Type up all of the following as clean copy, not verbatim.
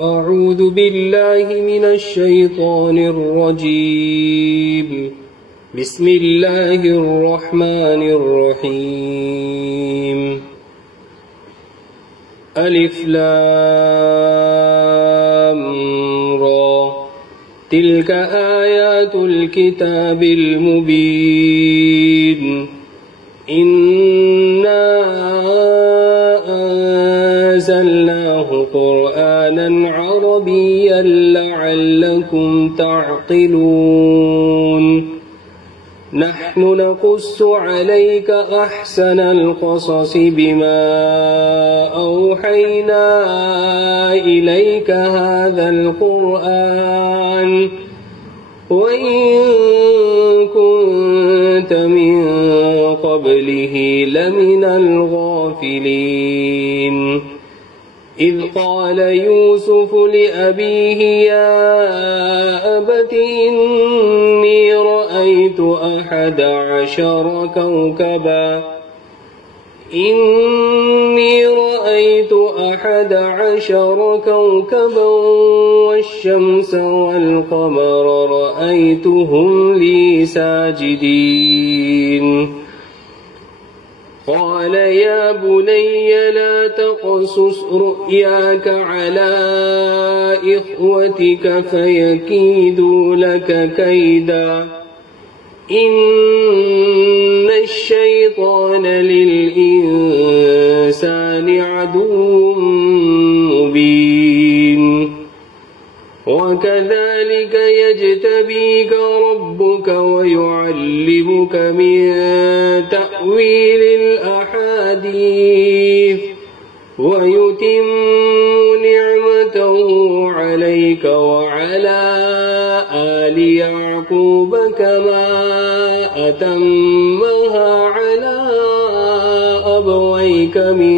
أعوذ بالله من الشيطان الرجيم. بسم الله الرحمن الرحيم. ألف لام را تلك آيات الكتاب المبين. إنا أنزلناه قرآنا عربيا لعلكم تعقلون. نحن نقص عليك أحسن القصص بما أوحينا إليك هذا القرآن وإن كنت من قبله لمن الغافلين. إذ قال يوسف لأبيه يا أبت إني رأيت 11 كوكبا والشمس والقمر رأيتهم لي ساجدين. قال يا بني لا تقصص رؤياك على إخوتك فيكيدوا لك كيدا إن الشيطان للإنسان عدو مبين. وكذلك يجتبيك ربك ويعلمك من تأويل الأحاديث ويتم نعمته عليك وعلى آل يعقوب كما أتمها على أبويك من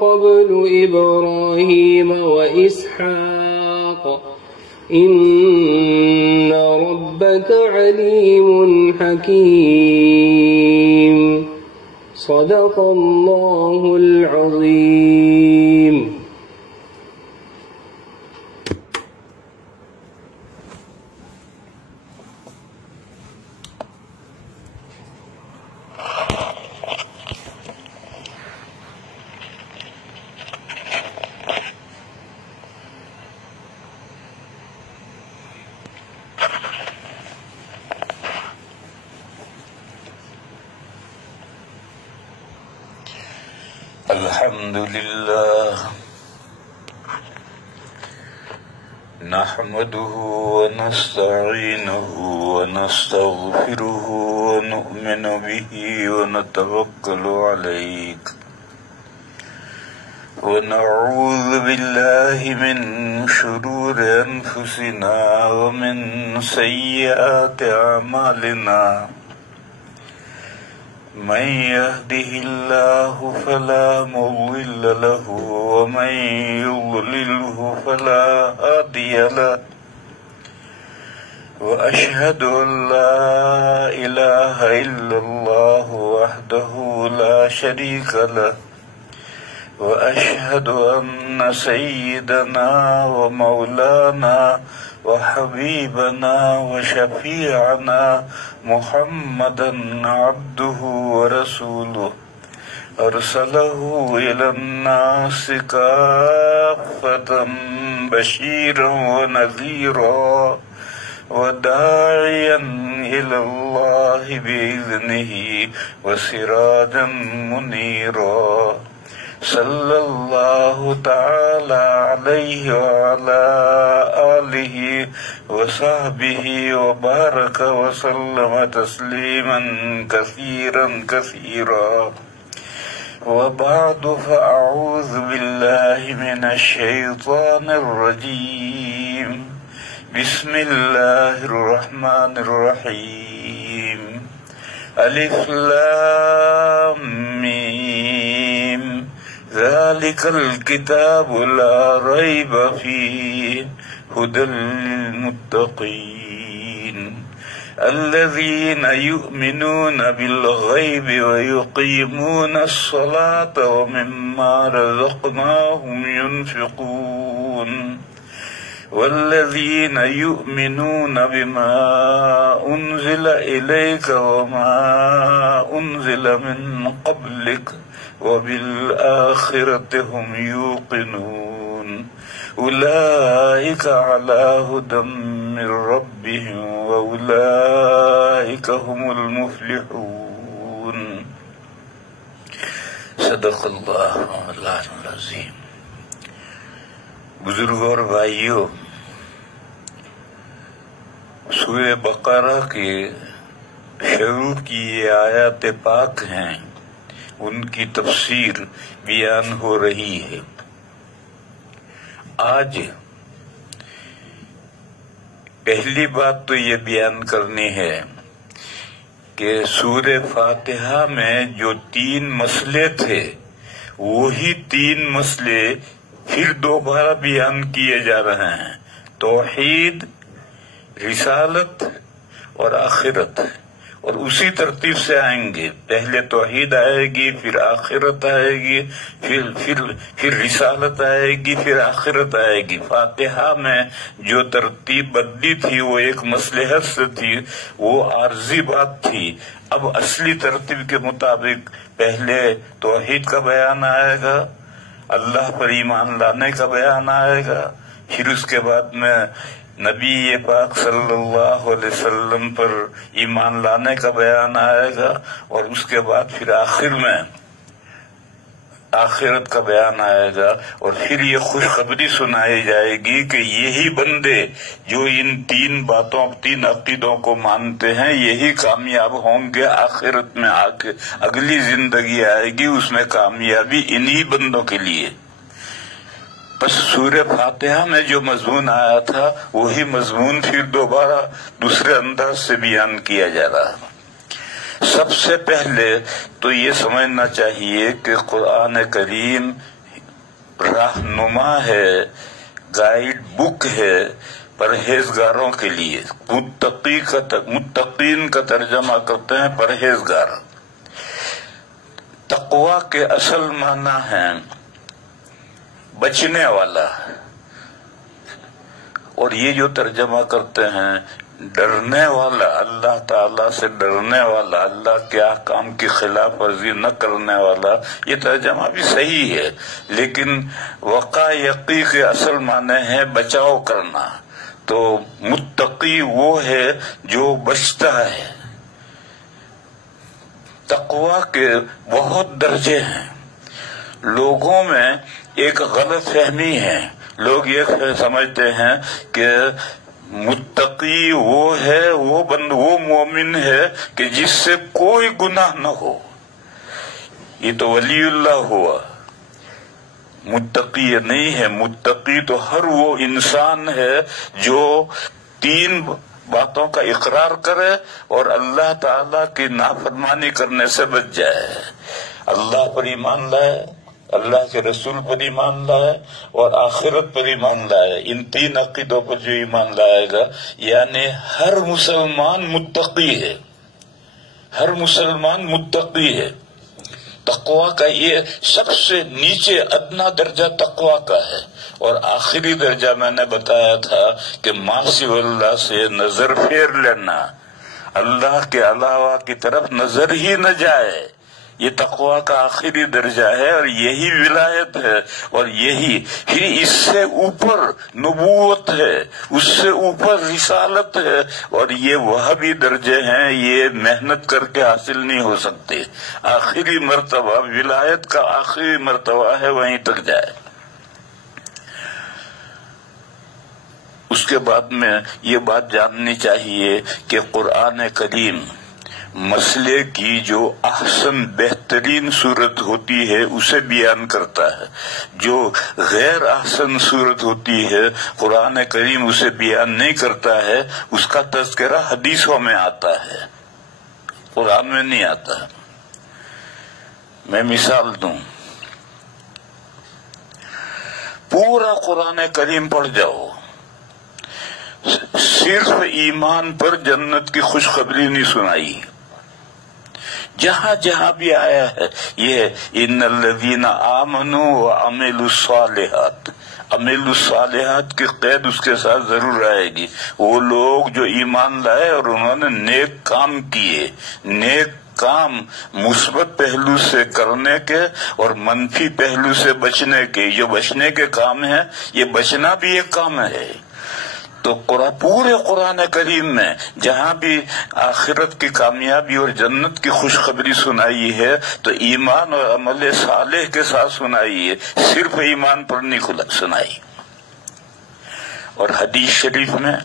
قبل إبراهيم وإسحاق إن ربك عليم حكيم. صدق الله العظيم. الحمد لله نحمده ونستعينه ونستغفره ونؤمن به ونتوكل عليه ونعوذ بالله من شرور أنفسنا ومن سيئات أعمالنا. من يهده الله فلا مضل له ومن يضلله فلا هادي له. وأشهد أن لا إله إلا الله وحده لا شريك له. وأشهد أن سيدنا ومولانا وحبيبنا وشفيعنا محمدا عبده ورسوله أرسله إلى الناس كافة بشيرا ونذيرا وداعيا إلى الله بإذنه وسراجا منيرا. صلى الله تعالى عليه وعلى آله وصحبه وبارك وسلم تسليما كثيرا كثيرا. وبعد فأعوذ بالله من الشيطان الرجيم. بسم الله الرحمن الرحيم. ألف لام ميم ذلك الكتاب لا ريب فيه هدى للمتقين الذين يؤمنون بالغيب ويقيمون الصلاة ومما رزقناهم ينفقون والذين يؤمنون بما أنزل إليك وما أنزل من قبلك وبالآخرة هم يوقنون أولئك على هدى من ربهم وأولئك هم المفلحون صدق اللہ العظیم۔ بزرگوں اور بھائیوں، سورہ بقرہ کے شروع کی یہ آیات پاک ہیں، ان کی تفسیر بیان ہو رہی ہے۔ آج پہلی بات تو یہ بیان کرنی ہے کہ سورہ فاتحہ میں جو 3 مسئلے تھے وہی 3 مسئلے پھر دوبارہ بیان کیے جا رہے ہیں، توحید، رسالت اور آخرت، اور اسی ترتیب سے آئیں گے۔ پہلے توحید آئے گی، پھر آخرت آئے گی، پھر رسالت آئے گی، پھر آخرت آئے گی۔ فاتحہ میں جو ترتیب بدلی تھی وہ ایک مصلحت سے تھی، وہ عارضی بات تھی۔ اب اصلی ترتیب کے مطابق پہلے توحید کا بیان آئے گا، اللہ پر ایمان لانے کا بیان آئے گا، پھر اس کے بعد میں نبی پاک صلی اللہ علیہ وسلم پر ایمان لانے کا بیان آئے گا، اور اس کے بعد پھر آخر میں آخرت کا بیان آئے گا، اور پھر یہ خوشخبری سنائی جائے گی کہ یہی بندے جو ان 3 باتوں 3 عقیدوں کو مانتے ہیں یہی کامیاب ہوں گے۔ آخرت میں آ کے اگلی زندگی آئے گی، اس میں کامیابی انہی بندوں کے لیے۔ بس سورہ فاتحہ میں جو مضمون آیا تھا وہی مضمون پھر دوبارہ دوسرے انداز سے بیان کیا جا رہا ہے۔ سب سے پہلے تو یہ سمجھنا چاہیے کہ قرآن کریم رہنما ہے، گائیڈ بک ہے پرہیزگاروں کے لیے۔ متقین کا ترجمہ کرتے ہیں پرہیزگار۔ تقوی کے اصل معنی ہے بچنے والا، اور یہ جو ترجمہ کرتے ہیں ڈرنے والا، اللہ تعالیٰ سے ڈرنے والا، اللہ کے احکام کی خلاف ورزی نہ کرنے والا، یہ ترجمہ بھی صحیح ہے، لیکن وقایقی کے اصل معنی ہے بچاؤ کرنا۔ تو متقی وہ ہے جو بچتا ہے۔ تقوی کے بہت درجے ہیں۔ لوگوں میں ایک غلط فہمی ہے، لوگ یہ سمجھتے ہیں کہ متقی وہ ہے، وہ مومن ہے کہ جس سے کوئی گناہ نہ ہو، یہ تو ولی اللہ ہوا۔ متقی نہیں ہے، متقی تو ہر وہ انسان ہے جو 3 باتوں کا اقرار کرے اور اللہ تعالیٰ کی نافرمانی کرنے سے بچ جائے، اللہ پر ایمان لائے، اللہ کے رسول پر ایمان لائے اور آخرت پر ایمان لائے۔ ان 3 عقیدوں پر جو ایمان لائے گا، یعنی ہر مسلمان متقی ہے، ہر مسلمان متقی ہے۔ تقوی کا یہ سب سے نیچے ادنا درجہ تقوی کا ہے، اور آخری درجہ میں نے بتایا تھا کہ معصیت اللہ سے نظر پھیر لینا، اللہ کے علاوہ کی طرف نظر ہی نہ جائے، یہ تقوی کا آخری درجہ ہے، اور یہی ولایت ہے، اور یہی پھر اس سے اوپر نبوت ہے، اس سے اوپر رسالت ہے، اور یہ وہ بھی درجے ہیں یہ محنت کر کے حاصل نہیں ہو سکتے۔ آخری مرتبہ ولایت کا آخری مرتبہ ہے، وہیں تک جائے۔ اس کے بعد میں یہ بات جاننی چاہیے کہ قرآن کریم مسئلے کی جو احسن بہترین صورت ہوتی ہے اسے بیان کرتا ہے، جو غیر احسن صورت ہوتی ہے قرآن کریم اسے بیان نہیں کرتا ہے، اس کا تذکرہ حدیثوں میں آتا ہے، قرآن میں نہیں آتا۔ میں مثال دوں، پورا قرآن کریم پڑھ جاؤ، صرف ایمان پر جنت کی خوشخبری نہیں سنائی. جہاں جہاں بھی آیا ہے یہ ان الذین آمنوا وعملوا الصالحات، عمل الصالحات کی قید اس کے ساتھ ضرور آئے گی. وہ لوگ جو ایمان لائے اور انہوں نے نیک کام کیے. نیک کام مثبت پہلو سے کرنے کے اور منفی پہلو سے بچنے کے. جو بچنے کے کام ہیں یہ بچنا بھی ایک کام ہے. تو پورے قرآن کریم میں جہاں بھی آخرت کی کامیابی اور جنت کی خوشخبری سنائی ہے تو ایمان اور عمل صالح کے ساتھ سنائی ہے، صرف ایمان پر نہیں سنائی. اور حدیث شریف میں،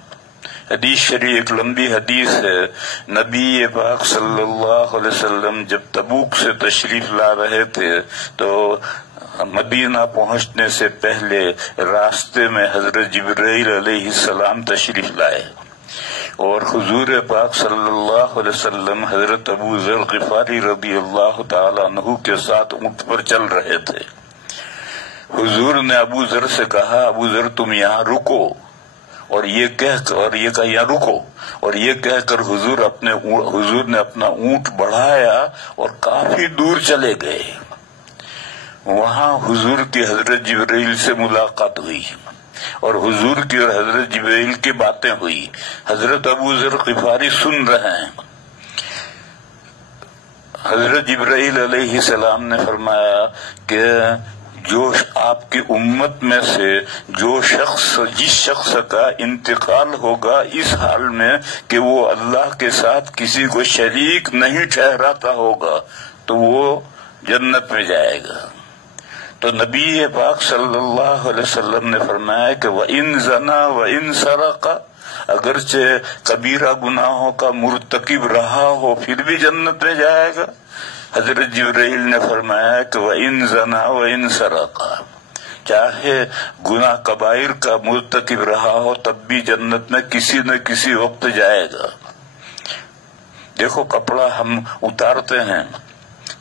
حدیث شریف ایک لمبی حدیث ہے، نبی پاک صلی اللہ علیہ وسلم جب تبوک سے تشریف لا رہے تھے تو مدینہ پہنچنے سے پہلے راستے میں حضرت جبرائیل علیہ السلام تشریف لائے اور حضور پاک صلی اللہ علیہ وسلم حضرت ابو ذر غفاری رضی اللہ تعالی عنہ کے ساتھ اونٹ پر چل رہے تھے. حضور نے ابو ذر سے کہا، ابو ذر تم یہاں رکو، اور یہ کہا یہاں رکو، اور یہ کہہ کر حضور نے اپنا اونٹ بڑھایا اور کافی دور چلے گئے. وہاں حضور کی حضرت جبرائیل سے ملاقات ہوئی اور حضور کی اور حضرت جبرائیل کی باتیں ہوئی. حضرت ابو ذر غفاری سن رہے ہیں. حضرت جبرائیل علیہ السلام نے فرمایا کہ جو آپ کی امت میں سے جس شخص کا انتقال ہوگا اس حال میں کہ وہ اللہ کے ساتھ کسی کو شریک نہیں ٹھہراتا ہوگا تو وہ جنت میں جائے گا. تو نبی پاک صلی اللہ علیہ وسلم نے فرمایا کہ وَإِن زَنَا وَإِن سَرَقَ، اگرچہ کبیرہ گناہوں کا مرتکب رہا ہو پھر بھی جنت میں جائے گا. حضرت جبرائیل نے فرمایا کہ وَإِن زَنَا وَإِن سَرَقَ، چاہے گناہ کبائر کا مرتکب رہا ہو تب بھی جنت میں کسی نہ کسی وقت جائے گا. دیکھو کپڑا ہم اتارتے ہیں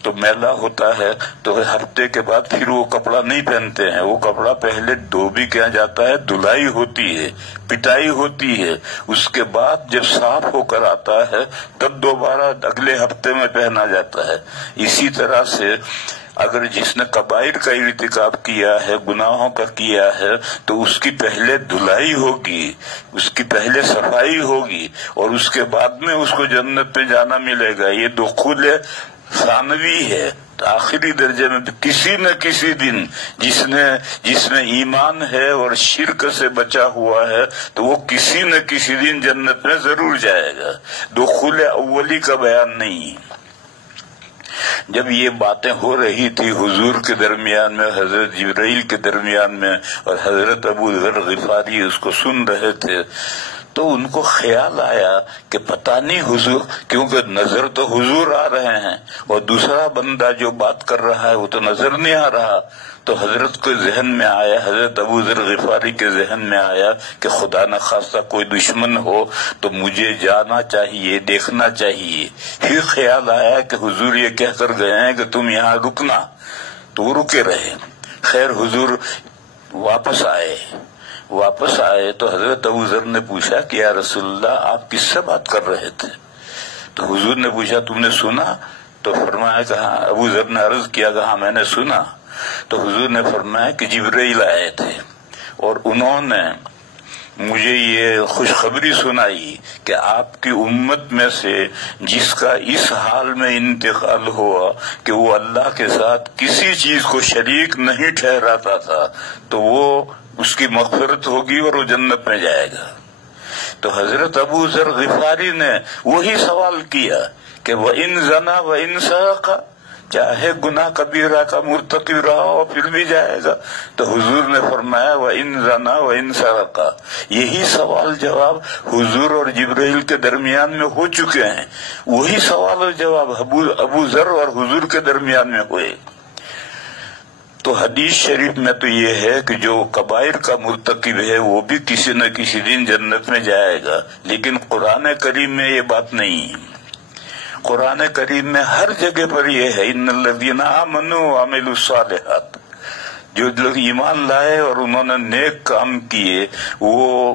تو میلا ہوتا ہے تو ہفتے کے بعد پھر وہ کپڑا نہیں پہنتے ہیں. وہ کپڑا پہلے دھوبی کیا جاتا ہے، دھلائی ہوتی ہے، پٹائی ہوتی ہے، اس کے بعد جب صاف ہو کر آتا ہے تب دوبارہ اگلے ہفتے میں پہنا جاتا ہے. اسی طرح سے اگر جس نے کبائر کا ارتکاب کیا ہے، گناہوں کا کیا ہے، تو اس کی پہلے دھلائی ہوگی، اس کی پہلے صفائی ہوگی اور اس کے بعد میں اس کو جنت میں جانا ملے گا. یہ دخول ثانوی ہے. آخری درجے میں کسی نہ کسی دن جس نے ایمان ہے اور شرک سے بچا ہوا ہے تو وہ کسی نہ کسی دن جنت میں ضرور جائے گا. دخول اولی کا بیان نہیں. جب یہ باتیں ہو رہی تھی حضور کے درمیان میں، حضرت جبرائیل کے درمیان میں، اور حضرت ابو ذر غفاری اس کو سن رہے تھے تو ان کو خیال آیا کہ پتہ نہیں حضور، کیونکہ نظر تو حضور آ رہے ہیں اور دوسرا بندہ جو بات کر رہا ہے وہ تو نظر نہیں آ رہا. تو حضرت کے ذہن میں آیا، حضرت ابو ذر غفاری کے ذہن میں آیا کہ خدا نہ خواستہ کوئی دشمن ہو تو مجھے جانا چاہیے، دیکھنا چاہیے. پھر خیال آیا کہ حضور یہ کہہ کر گئے ہیں کہ تم یہاں رکنا، تو وہ رکے رہے. خیر حضور واپس آئے تو حضرت ابو ذر نے پوچھا کہ یا رسول اللہ آپ کس سے بات کر رہے تھے؟ تو حضور نے پوچھا تم نے سنا؟ تو فرمایا کہ ہاں. ابو ذر نے عرض کیا کہ ہاں میں نے سنا. تو حضور نے فرمایا کہ جبرائیل آئے تھے اور انہوں نے مجھے یہ خوشخبری سنائی کہ آپ کی امت میں سے جس کا اس حال میں انتقال ہوا کہ وہ اللہ کے ساتھ کسی چیز کو شریک نہیں ٹھہراتا تھا تو وہ اس کی مغفرت ہوگی اور وہ جنت میں جائے گا. تو حضرت ابو ذر غفاری نے وہی سوال کیا کہ وَإِن زَنَا وَإِن سَرَقَ، چاہے گناہ کبیرہ کا مرتکب رہا ہو پھر بھی جائے گا. تو حضور نے فرمایا وَإِن زَنَا وَإِن سَرَقَ. یہی سوال جواب حضور اور جبرائیل کے درمیان میں ہو چکے ہیں. وہی سوال اور جواب ابو ذر اور حضور کے درمیان میں ہوئے. تو حدیث شریف میں تو یہ ہے کہ جو کبائر کا مرتکب ہے وہ بھی کسی نہ کسی دن جنت میں جائے گا، لیکن قرآن کریم میں یہ بات نہیں. قرآن کریم میں ہر جگہ پر یہ ہے ان الذین آمنوا وعملوا الصالحات، جو لوگ ایمان لائے اور انہوں نے نیک کام کیے وہ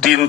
3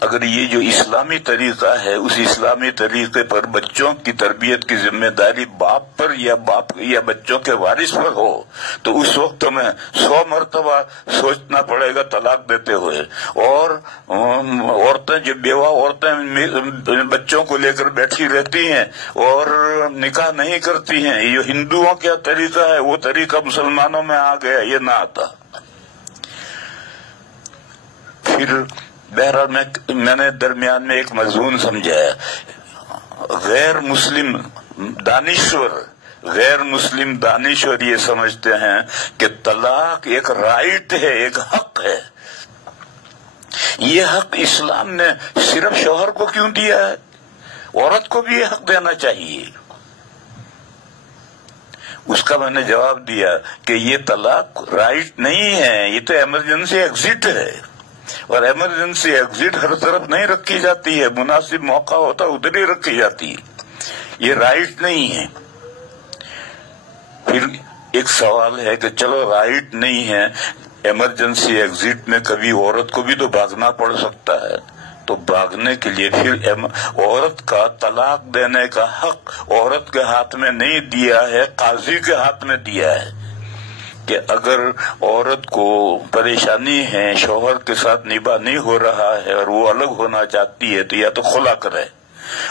اگر یہ جو اسلامی طریقہ ہے اس اسلامی طریقے پر بچوں کی تربیت کی ذمہ داری باپ پر یا بچوں کے وارث پر ہو تو اس وقت ہمیں 100 مرتبہ سوچنا پڑے گا طلاق دیتے ہوئے. اور عورتیں جو بیوہ عورتیں بچوں کو لے کر بیٹھی رہتی ہیں اور نکاح نہیں کرتی ہیں، یہ ہندوؤں کا طریقہ ہے، وہ طریقہ مسلمانوں میں آ گیا، یہ نہ آتا. پھر بہرحال میں نے درمیان میں ایک مضمون سمجھایا، غیر مسلم دانشور یہ سمجھتے ہیں کہ طلاق ایک رائٹ ہے، ایک حق ہے. یہ حق اسلام نے صرف شوہر کو کیوں دیا ہے؟ عورت کو بھی یہ حق دینا چاہیے. اس کا میں نے جواب دیا کہ یہ طلاق رائٹ نہیں ہے، یہ تو ایمرجنسی ایگزٹ ہے، اور ایمرجنسی ایگزٹ ہر طرف نہیں رکھی جاتی ہے، مناسب موقع ہوتا ادھر ہی رکھی جاتی ہے، یہ رائٹ نہیں ہے. پھر ایک سوال ہے کہ چلو رائٹ نہیں ہے، ایمرجنسی ایگزٹ میں کبھی عورت کو بھی تو بھاگنا پڑ سکتا ہے، تو بھاگنے کے لیے پھر عورت کا طلاق دینے کا حق عورت کے ہاتھ میں نہیں دیا ہے، قاضی کے ہاتھ میں دیا ہے. کہ اگر عورت کو پریشانی ہے، شوہر کے ساتھ نباہ نہیں ہو رہا ہے اور وہ الگ ہونا چاہتی ہے تو یا تو خلا کرے،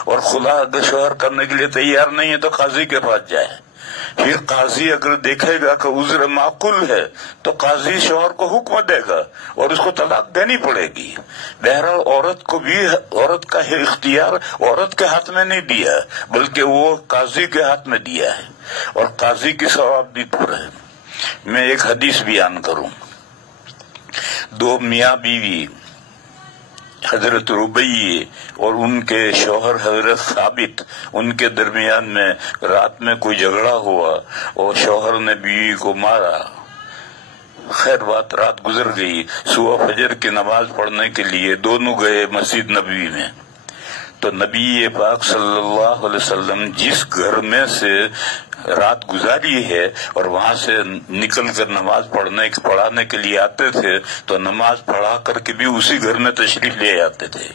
اور خلا اگر شوہر کرنے کے لیے تیار نہیں ہے تو قاضی کے پاس جائے. پھر قاضی اگر دیکھے گا کہ عذر معقول ہے تو قاضی شوہر کو حکم دے گا اور اس کو طلاق دینی پڑے گی. بہرحال عورت کو بھی عورت کا اختیار عورت کے ہاتھ میں نہیں دیا بلکہ وہ قاضی کے ہاتھ میں دیا ہے، اور قاضی کی ثواب بھی پورا ہے. میں ایک حدیث بیان کروں. 2 میاں بیوی حضرت ربیع اور ان کے شوہر حضرت ثابت، ان کے درمیان میں رات میں کوئی جھگڑا ہوا اور شوہر نے بیوی کو مارا. خیر بات رات گزر گئی، صبح فجر کی نماز پڑھنے کے لیے دونوں گئے مسجد نبوی میں. تو نبی پاک صلی اللہ علیہ وسلم جس گھر میں سے رات گزاری ہے اور وہاں سے نکل کر نماز پڑھانے کے لیے آتے تھے تو نماز پڑھا کر کے بھی اسی گھر میں تشریف لے آتے تھے.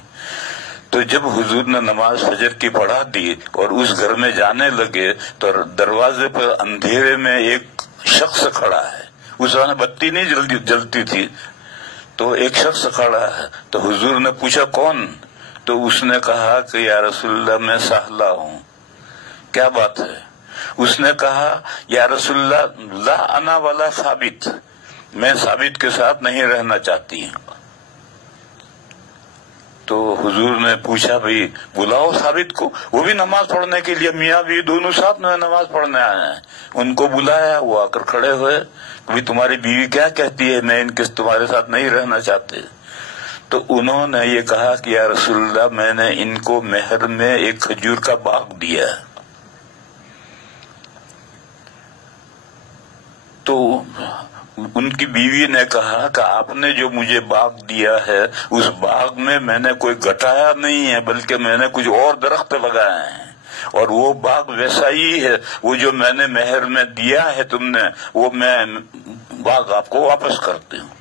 تو جب حضور نے نماز فجر کی پڑھا دی اور اس گھر میں جانے لگے تو دروازے پر اندھیرے میں ایک شخص کھڑا ہے. اس وقت بتی نہیں جلتی تھی، تو ایک شخص کھڑا ہے. تو حضور نے پوچھا کون؟ تو اس نے کہا کہ یا رسول اللہ میں سہلا ہوں. کیا بات ہے؟ اس نے کہا یا رسول اللہ لا انا والا ثابت، میں ثابت کے ساتھ نہیں رہنا چاہتی ہوں. تو حضور نے پوچھا بھئی بلاؤ ثابت کو. وہ بھی نماز پڑھنے کے لیے، میاں بھی دونوں ساتھ میں نماز پڑھنے آئے ہیں. ان کو بلایا، وہ آ کر کھڑے ہوئے. تمہاری بیوی کیا کہتی ہے؟ میں ان کے تمہارے ساتھ نہیں رہنا چاہتے. تو انہوں نے یہ کہا کہ یا رسول اللہ میں نے ان کو مہر میں ایک کھجور کا باغ دیا. تو ان کی بیوی نے کہا کہ آپ نے جو مجھے باغ دیا ہے اس باغ میں نے کوئی گھٹایا نہیں ہے بلکہ میں نے کچھ اور درخت لگائے ہیں، اور وہ باغ ویسا ہی ہے، وہ جو میں نے مہر میں دیا ہے تم نے وہ میں باغ آپ کو واپس کرتی ہوں.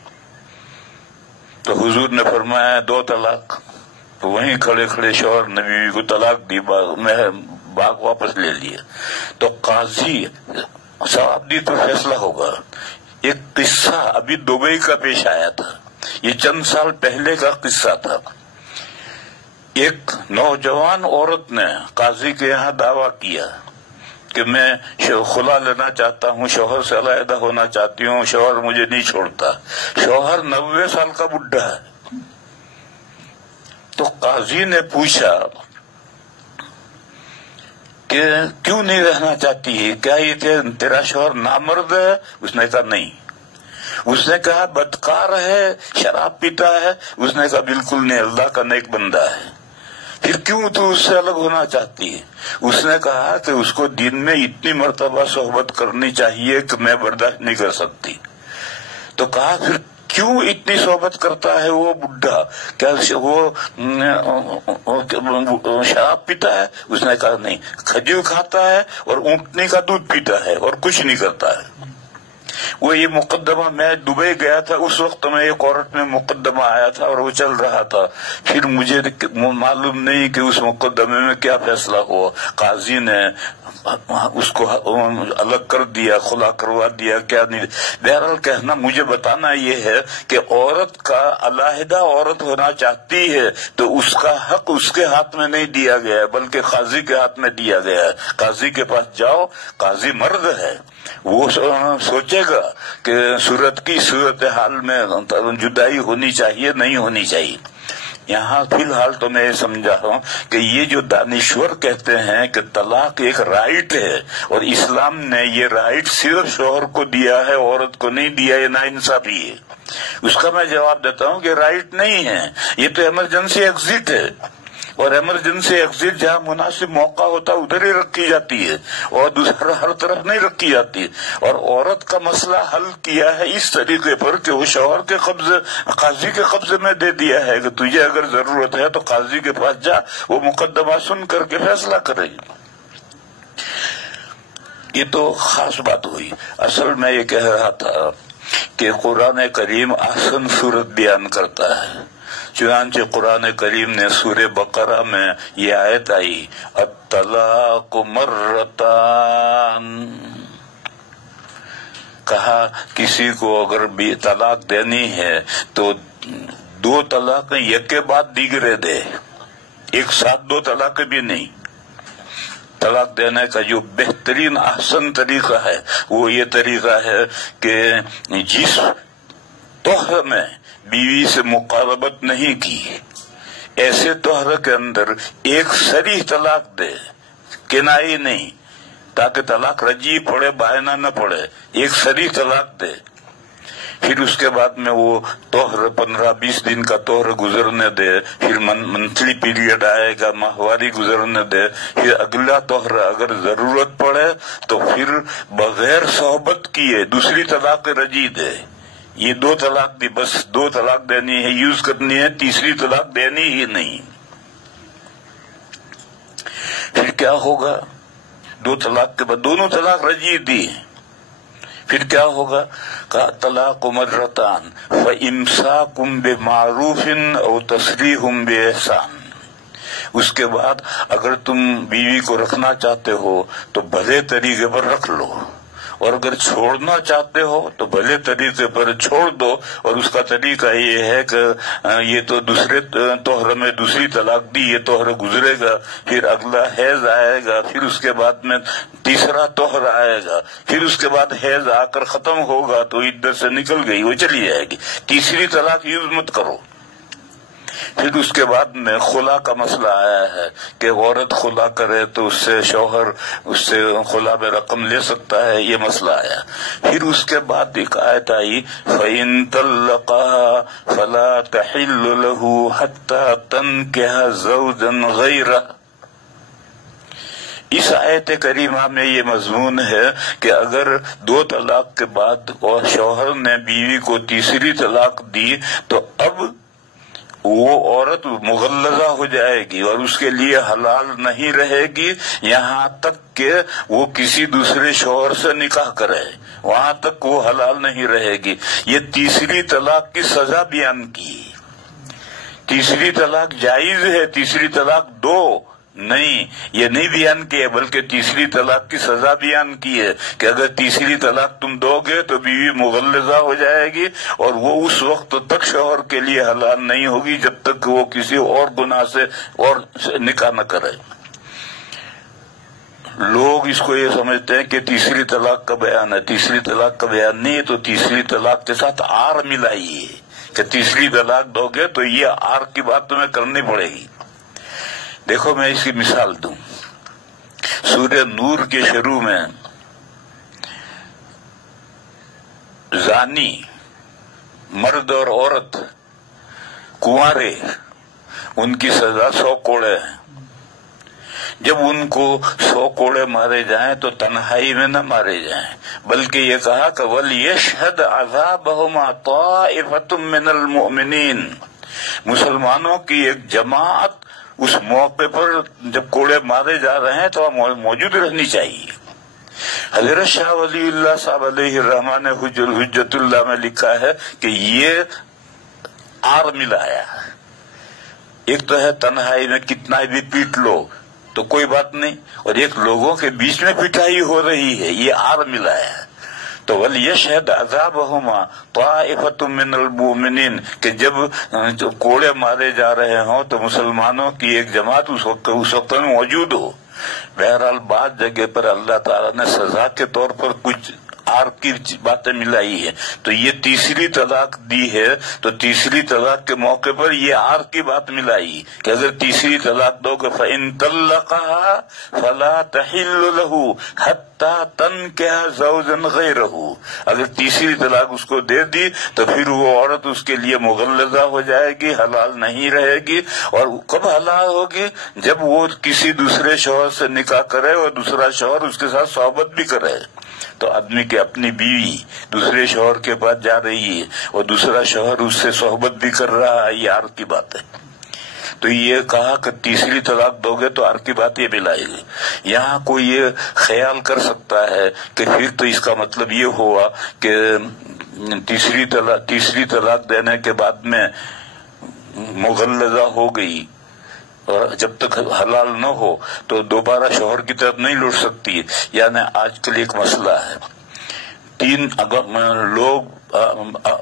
تو حضور نے فرمایا 2 طلاق. تو وہیں کھڑے کھڑے شوہر نے بیوی کو طلاق دی، باغ واپس لے لیا. تو قاضی ثواب دی تو فیصلہ ہوگا. ایک قصہ ابھی دبئی کا پیش آیا تھا، یہ چند سال پہلے کا قصہ تھا. ایک نوجوان عورت نے قاضی کے یہاں دعویٰ کیا کہ میں خلا لینا چاہتا ہوں، شوہر سے علیحدہ ہونا چاہتی ہوں، شوہر مجھے نہیں چھوڑتا. شوہر 90 سال کا بڈھا ہے. تو قاضی نے پوچھا کہ کیوں نہیں رہنا چاہتی ہے؟ کیا یہ تیرا شوہر نامرد ہے؟ اس نے کہا نہیں. اس نے کہا بدکار ہے، شراب پیتا ہے؟ اس نے کہا بالکل نہیں، اللہ کا نیک بندہ ہے. پھر کیوں تو اس سے الگ ہونا چاہتی ہے؟ اس نے کہا کہ اس کو دن میں اتنی مرتبہ صحبت کرنی چاہیے کہ میں برداشت نہیں کر سکتی. تو کہا پھر کیوں اتنی صحبت کرتا ہے وہ بڈھا؟ کیا وہ شراب پیتا ہے؟ اس نے کہا نہیں، کھجور کھاتا ہے اور اونٹنی کا دودھ پیتا ہے اور کچھ نہیں کرتا ہے. وہ یہ مقدمہ، میں دبئی گیا تھا اس وقت میں ایک عورت میں مقدمہ آیا تھا اور وہ چل رہا تھا، پھر مجھے معلوم نہیں کہ اس مقدمے میں کیا فیصلہ ہوا، قاضی نے اس کو الگ کر دیا، خلا کروا دیا، کیا نہیں۔ بہرحال کہنا مجھے بتانا یہ ہے کہ عورت کا علیحدہ عورت ہونا چاہتی ہے تو اس کا حق اس کے ہاتھ میں نہیں دیا گیا ہے بلکہ قاضی کے ہاتھ میں دیا گیا ہے۔ قاضی کے پاس جاؤ، قاضی مرد ہے، وہ سوچے گا کہ صورتحال میں جدائی ہونی چاہیے نہیں ہونی چاہیے۔ یہاں فی الحال تو میں یہ سمجھا ہوں کہ یہ جو دانشور کہتے ہیں کہ طلاق ایک رائٹ ہے اور اسلام نے یہ رائٹ صرف شوہر کو دیا ہے، عورت کو نہیں دیا، یہ ناانصافی ہے۔ اس کا میں جواب دیتا ہوں کہ رائٹ نہیں ہے، یہ تو ایمرجنسی ایگزٹ ہے، اور ایمرجنسی ایگزٹ جہاں مناسب موقع ہوتا ہے ادھر ہی رکھی جاتی ہے اور دوسرا ہر طرف نہیں رکھی جاتی۔ اور عورت کا مسئلہ حل کیا ہے اس طریقے پر کہ وہ شوہر کے قبضے، قاضی کے قبضے میں دے دیا ہے کہ تجھے اگر ضرورت ہے تو قاضی کے پاس جا، وہ مقدمہ سن کر کے فیصلہ کرے گی۔ یہ تو خاص بات ہوئی۔ اصل میں یہ کہہ رہا تھا کہ قرآن کریم احسن صورت بیان کرتا ہے، چنانچہ قرآن کریم نے سورہ بقرہ میں یہ آیت آئی، الطلاق مرتان، کہا کسی کو اگر بھی طلاق دینی ہے تو 2 طلاقیں یک کے بعد دیگرے دے، ایک ساتھ 2 طلاقیں بھی نہیں۔ طلاق دینے کا جو بہترین احسن طریقہ ہے وہ یہ طریقہ ہے کہ جس طہر میں بیوی سے مقاربت نہیں کی، ایسے طہر کے اندر ایک صریح طلاق دے، کنائی نہیں، تاکہ طلاق رجی پڑے بائنا نہ پڑے، ایک صریح طلاق دے۔ پھر اس کے بعد میں وہ طہر 15-20 دن کا طہر گزرنے دے، پھر منتھلی پیریڈ آئے گا، ماہواری گزرنے دے، پھر اگلا طہر اگر ضرورت پڑے تو پھر بغیر صحبت کیے دوسری طلاق رجی دے۔ یہ 2 طلاق دی، بس 2 طلاق دینی ہے، یوز کرنی ہے، تیسری طلاق دینی ہی نہیں۔ پھر کیا ہوگا؟ 2 طلاق کے بعد دونوں طلاق رجی دی، پھر کیا ہوگا؟ کہا طلاق مرتان فامساکم بمعروف او تسریح باحسان۔ اس کے بعد اگر تم بیوی کو رکھنا چاہتے ہو تو بھلے طریقے پر رکھ لو، اور اگر چھوڑنا چاہتے ہو تو بھلے طریقے پر چھوڑ دو۔ اور اس کا طریقہ یہ ہے کہ یہ تو دوسرے طہر میں دوسری طلاق دی، یہ طہر گزرے گا، پھر اگلا حیض آئے گا، پھر اس کے بعد میں تیسرا طہر آئے گا، پھر اس کے بعد حیض آ کر ختم ہوگا تو عدت سے نکل گئی، وہ چلی جائے گی، تیسری طلاق یوز مت کرو۔ پھر اس کے بعد میں خلا کا مسئلہ آیا ہے کہ عورت خلا کرے تو اس سے شوہر اس سے خلا میں رقم لے سکتا ہے، یہ مسئلہ آیا۔ پھر اس کے بعد ایک آیت آئی فَإِن طَلَّقَهَا فَلَا تَحِلُّ لَهُ حَتَّى تَنكِحَ زَوْجًا غَيْرَهُ۔ اس آیت کریمہ میں یہ مضمون ہے کہ اگر 2 طلاق کے بعد اور شوہر نے بیوی کو تیسری طلاق دی تو اب وہ عورت مغلظہ ہو جائے گی اور اس کے لیے حلال نہیں رہے گی یہاں تک کہ وہ کسی دوسرے شوہر سے نکاح کرے، وہاں تک وہ حلال نہیں رہے گی۔ یہ تیسری طلاق کی سزا بیان کی۔ تیسری طلاق جائز ہے، تیسری طلاق 2 نہیں، یہ نہیں بیان کیا، بلکہ تیسری طلاق کی سزا بیان کی ہے کہ اگر تیسری طلاق تم دو گے تو بیوی مغلظہ ہو جائے گی اور وہ اس وقت تک شوہر کے لیے حلال نہیں ہوگی جب تک وہ کسی اور گناہ سے اور نکاح نہ کرے۔ لوگ اس کو یہ سمجھتے ہیں کہ تیسری طلاق کا بیان ہے، تیسری طلاق کا بیان نہیں ہے، تو تیسری طلاق کے ساتھ آر ملائیے کہ تیسری طلاق دو گے تو یہ آر کی بات تمہیں کرنی پڑے گی۔ دیکھو میں اس کی مثال دوں، سورہ نور کے شروع میں زانی مرد اور عورت کنوارے ان کی سزا 100 کوڑے ہیں۔ جب ان کو 100 کوڑے مارے جائیں تو تنہائی میں نہ مارے جائیں، بلکہ یہ کہا کہ وَلْيَشْهَدْ عَذَابَهُمَا طَائِفَةٌ مِّنَ الْمُؤْمِنِينَ، مسلمانوں کی ایک جماعت اس موقع پر جب کوڑے مارے جا رہے ہیں تو موجود رہنی چاہیے۔ حضرت شاہ ولی اللہ صاحب علیہ الرحمٰن نے حجت اللہ میں لکھا ہے کہ یہ آر ملایا، ایک تو ہے تنہائی میں کتنا بھی پیٹ لو تو کوئی بات نہیں، اور ایک لوگوں کے بیچ میں پٹائی ہو رہی ہے، یہ آر ملایا۔ تو وَلْيَشْهَدْ عَذَابَهُمَا طَائِفَةٌ مِّنَ الْمُؤْمِنِينَ کہ جب کوڑے مارے جا رہے ہوں تو مسلمانوں کی ایک جماعت اس وقت میں موجود ہو۔ بہرحال بعض جگہ پر اللہ تعالیٰ نے سزا کے طور پر کچھ آر کی باتیں ملائی ہے، تو یہ تیسری طلاق دی ہے تو تیسری طلاق کے موقع پر یہ آر کی بات ملائی کہ اگر تیسری طلاق دو گے فَإِن طَلَّقَهَا فَلَا تَحِلُّ لَهُ حَتَّى تَنكِحَ زَوْجًا غَيْرَهُ، اگر تیسری طلاق اس کو دے دی تو پھر وہ عورت اس کے لیے مغلظہ ہو جائے گی، حلال نہیں رہے گی۔ اور کب حلال ہوگی؟ جب وہ کسی دوسرے شوہر سے نکاح کرے اور دوسرا شوہر اس کے ساتھ صحبت بھی کرے۔ تو آدمی کی اپنی بیوی دوسرے شوہر کے پاس جا رہی ہے اور دوسرا شوہر اس سے صحبت بھی کر رہا ہے، یہ آر کی بات ہے۔ تو یہ کہا کہ تیسری طلاق دو گے تو آر کی بات یہ ملائے گی۔ یہاں کوئی یہ خیال کر سکتا ہے کہ پھر تو اس کا مطلب یہ ہوا کہ تیسری طلاق دینے کے بعد میں مغلظہ ہو گئی اور جب تک حلال نہ ہو تو دوبارہ شوہر کی طرف نہیں لوٹ سکتی۔ یعنی آج کل ایک مسئلہ ہے، لوگ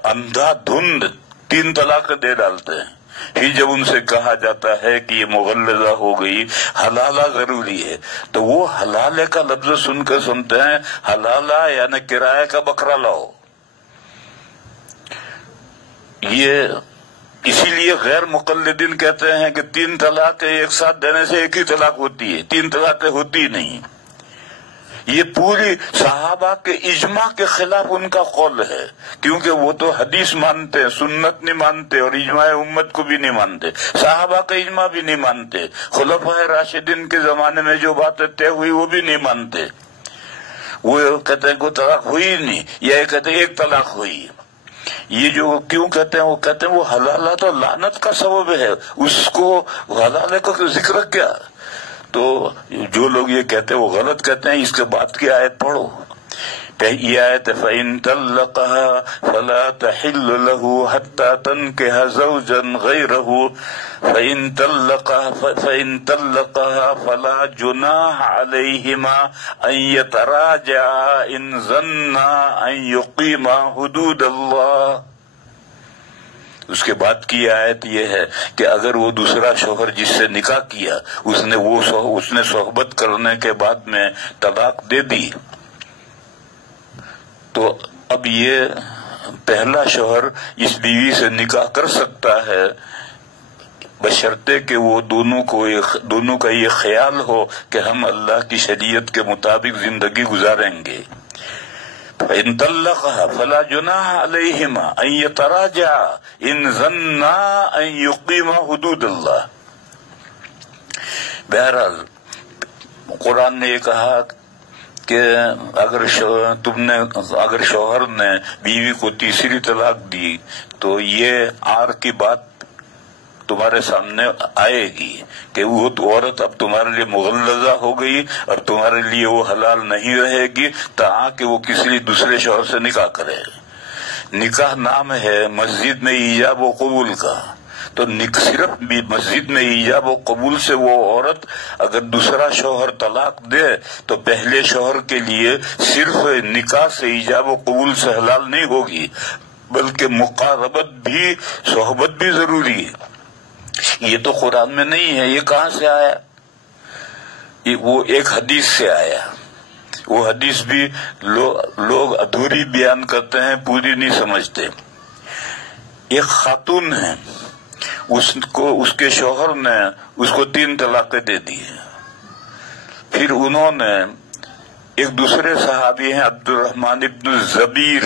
اندھا دھند 3 طلاق دے ڈالتے ہیں، پھر جب ان سے کہا جاتا ہے کہ یہ مغلظہ ہو گئی، حلالہ ضروری ہے، تو وہ حلالے کا لفظ سن کر سنتے ہیں حلالہ یعنی کرایہ کا بکرا لاؤ۔ یہ اسی لیے غیر مقلدین کہتے ہیں کہ 3 طلاق ایک ساتھ دینے سے ایک ہی طلاق ہوتی ہے، 3 طلاقیں ہوتی نہیں۔ یہ پوری صحابہ کے اجماع کے خلاف ان کا قول ہے، کیونکہ وہ تو حدیث مانتے، سنت نہیں مانتے اور اجماع امت کو بھی نہیں مانتے، صحابہ کا اجماع بھی نہیں مانتے، خلفائے راشدین کے زمانے میں جو باتیں طے ہوئی وہ بھی نہیں مانتے۔ وہ کہتے ہیں کوئی طلاق ہوئی نہیں، یا کہتے ہیں ایک طلاق ہوئی۔ یہ جو کیوں کہتے ہیں، وہ کہتے ہیں وہ حلالہ تو لعنت کا سبب ہے، اس کو حلالہ کا ذکر کیا؟ تو جو لوگ یہ کہتے ہیں وہ غلط کہتے ہیں۔ اس کے بعد کی آیت پڑھو، یہ آیت فَإِن طَلَّقَهَا فَلَا تَحِلُّ لَهُ حَتَّى تَنكِحَ زَوْجًا غَيْرَهُ فَإِن طَلَّقَهَا فَلَا جُنَاحَ عَلَيْهِمَا أَن يَتَرَاجَعَا إِن ظَنَّا أَن يُقِيمَا حُدُودَ اللَّهِ۔ اس کے بعد کی آیت یہ ہے کہ اگر وہ دوسرا شوہر جس سے نکاح کیا اس نے صحبت کرنے کے بعد میں طلاق دے دی، تو اب یہ پہلا شوہر اس بیوی سے نکاح کر سکتا ہے بشرطے کہ وہ دونوں کا یہ خیال ہو کہ ہم اللہ کی شریعت کے مطابق زندگی گزاریں گے۔ فَإِن طَلَّقَهَا فَلَا جُنَاحَ عَلَيْهِمَا أَن يَتَرَاجَعَا إِن ظَنَّا أَن يُقِيمَا حُدُودَ اللَّهِ۔ بہرحال قرآن نے یہ کہا کہ اگر شوہر نے بیوی کو تیسری طلاق دی تو یہ آر کی بات تمہارے سامنے آئے گی کہ وہ عورت اب تمہارے لیے مغلظہ ہو گئی اور تمہارے لیے وہ حلال نہیں رہے گی تاکہ وہ کسی دوسرے شوہر سے نکاح کرے۔ نکاح نام ہے مسجد میں ایجاب و قبول کا، تو صرف مسجد میں ایجاب و قبول سے وہ عورت اگر دوسرا شوہر طلاق دے تو پہلے شوہر کے لیے صرف نکاح سے ایجاب و قبول سے حلال نہیں ہوگی، بلکہ مقاربت بھی، صحبت بھی ضروری ہے۔ یہ تو قرآن میں نہیں ہے، یہ کہاں سے آیا؟ وہ ایک حدیث سے آیا۔ وہ حدیث بھی لوگ ادھوری بیان کرتے ہیں، پوری نہیں سمجھتے۔ ایک خاتون ہے، اس کے شوہر نے اس کو 3 طلاقیں دے دی، پھر انہوں نے ایک دوسرے صحابی ہیں عبد الرحمن ابن الزبیر،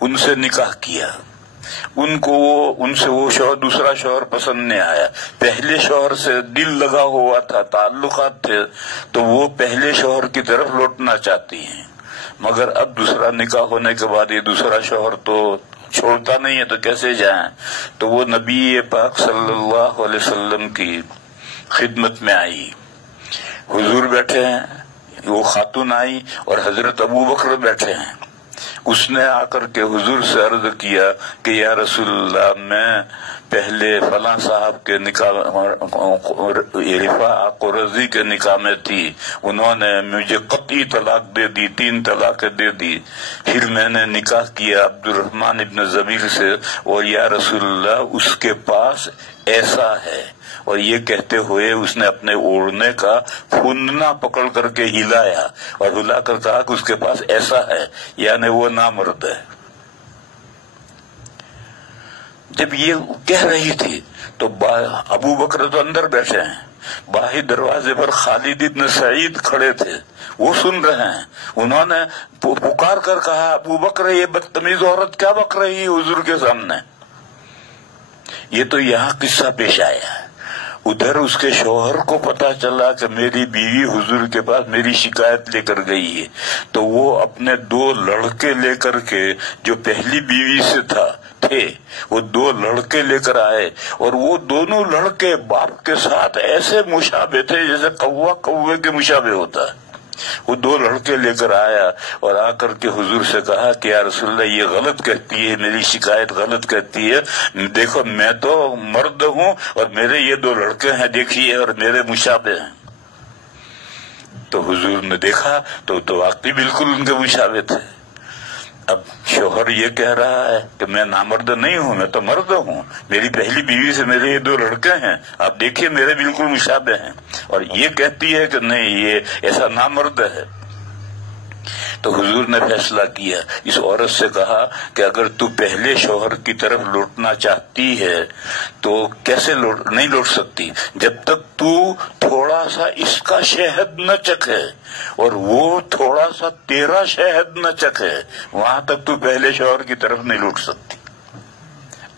ان سے نکاح کیا۔ ان سے وہ دوسرا شوہر پسند نہیں آیا، پہلے شوہر سے دل لگا ہوا تھا، تعلقات تھے، تو وہ پہلے شوہر کی طرف لوٹنا چاہتی ہیں، مگر اب دوسرا نکاح ہونے کے بعد یہ دوسرا شوہر تو چھوڑتا نہیں ہے، تو کیسے جائیں؟ تو وہ نبی پاک صلی اللہ علیہ وسلم کی خدمت میں آئی، حضور بیٹھے ہیں، وہ خاتون آئی اور حضرت ابو بکر بیٹھے ہیں. اس نے آ کر کے حضور سے عرض کیا کہ یا رسول اللہ، میں پہلے فلاں صاحب کے نکاح رفاع قرظی کے نکاح میں تھی، انہوں نے مجھے قطعی طلاق دے دی، 3 طلاقیں دے دی. پھر میں نے نکاح کیا عبد الرحمن ابن زبیر سے، اور یا رسول اللہ اس کے پاس ایسا ہے. اور یہ کہتے ہوئے اس نے اپنے اوڑھنے کا پھندنا پکڑ کر کے ہلایا اور ہلا کر کہا کہ اس کے پاس ایسا ہے، یعنی وہ نامرد ہے. جب یہ کہہ رہی تھی تو ابو بکر تو اندر بیٹھے ہیں، باہر دروازے پر خالد ابن سعید کھڑے تھے، وہ سن رہے ہیں. انہوں نے پکار کر کہا ابو بکر یہ بدتمیز عورت کیا بک رہی ہے حضور کے سامنے. یہ تو یہاں قصہ پیش آیا ہے. ادھر اس کے شوہر کو پتا چلا کہ میری بیوی حضور کے پاس میری شکایت لے کر گئی ہے، تو وہ اپنے 2 لڑکے لے کر کے جو پہلی بیوی سے تھے وہ 2 لڑکے لے کر آئے، اور وہ دونوں لڑکے باپ کے ساتھ ایسے مشابہ تھے جیسے کوا کوے کے مشابہ ہوتا ہے. وہ 2 لڑکے لے کر آیا اور آ کر کے حضور سے کہا کہ یا رسول اللہ یہ غلط کہتی ہے، میری شکایت غلط کہتی ہے، دیکھو میں تو مرد ہوں اور میرے یہ 2 لڑکے ہیں دیکھیے اور میرے مشابہ ہیں. تو حضور نے دیکھا تو واقعی بالکل ان کے مشابہ تھے. اب شوہر یہ کہہ رہا ہے کہ میں نامرد نہیں ہوں، میں تو مرد ہوں، میری پہلی بیوی سے میرے یہ 2 لڑکے ہیں، آپ دیکھیے میرے بالکل مشابہ ہیں. اور یہ کہتی ہے کہ نہیں یہ ایسا نامرد ہے. تو حضور نے فیصلہ کیا، اس عورت سے کہا کہ اگر تو پہلے شوہر کی طرف لوٹنا چاہتی ہے تو کیسے نہیں لوٹ سکتی جب تک تو تھوڑا سا اس کا شہد نہ چکھے اور وہ تھوڑا سا تیرا شہد نہ چکھے، وہاں تک تو پہلے شوہر کی طرف نہیں لوٹ سکتی.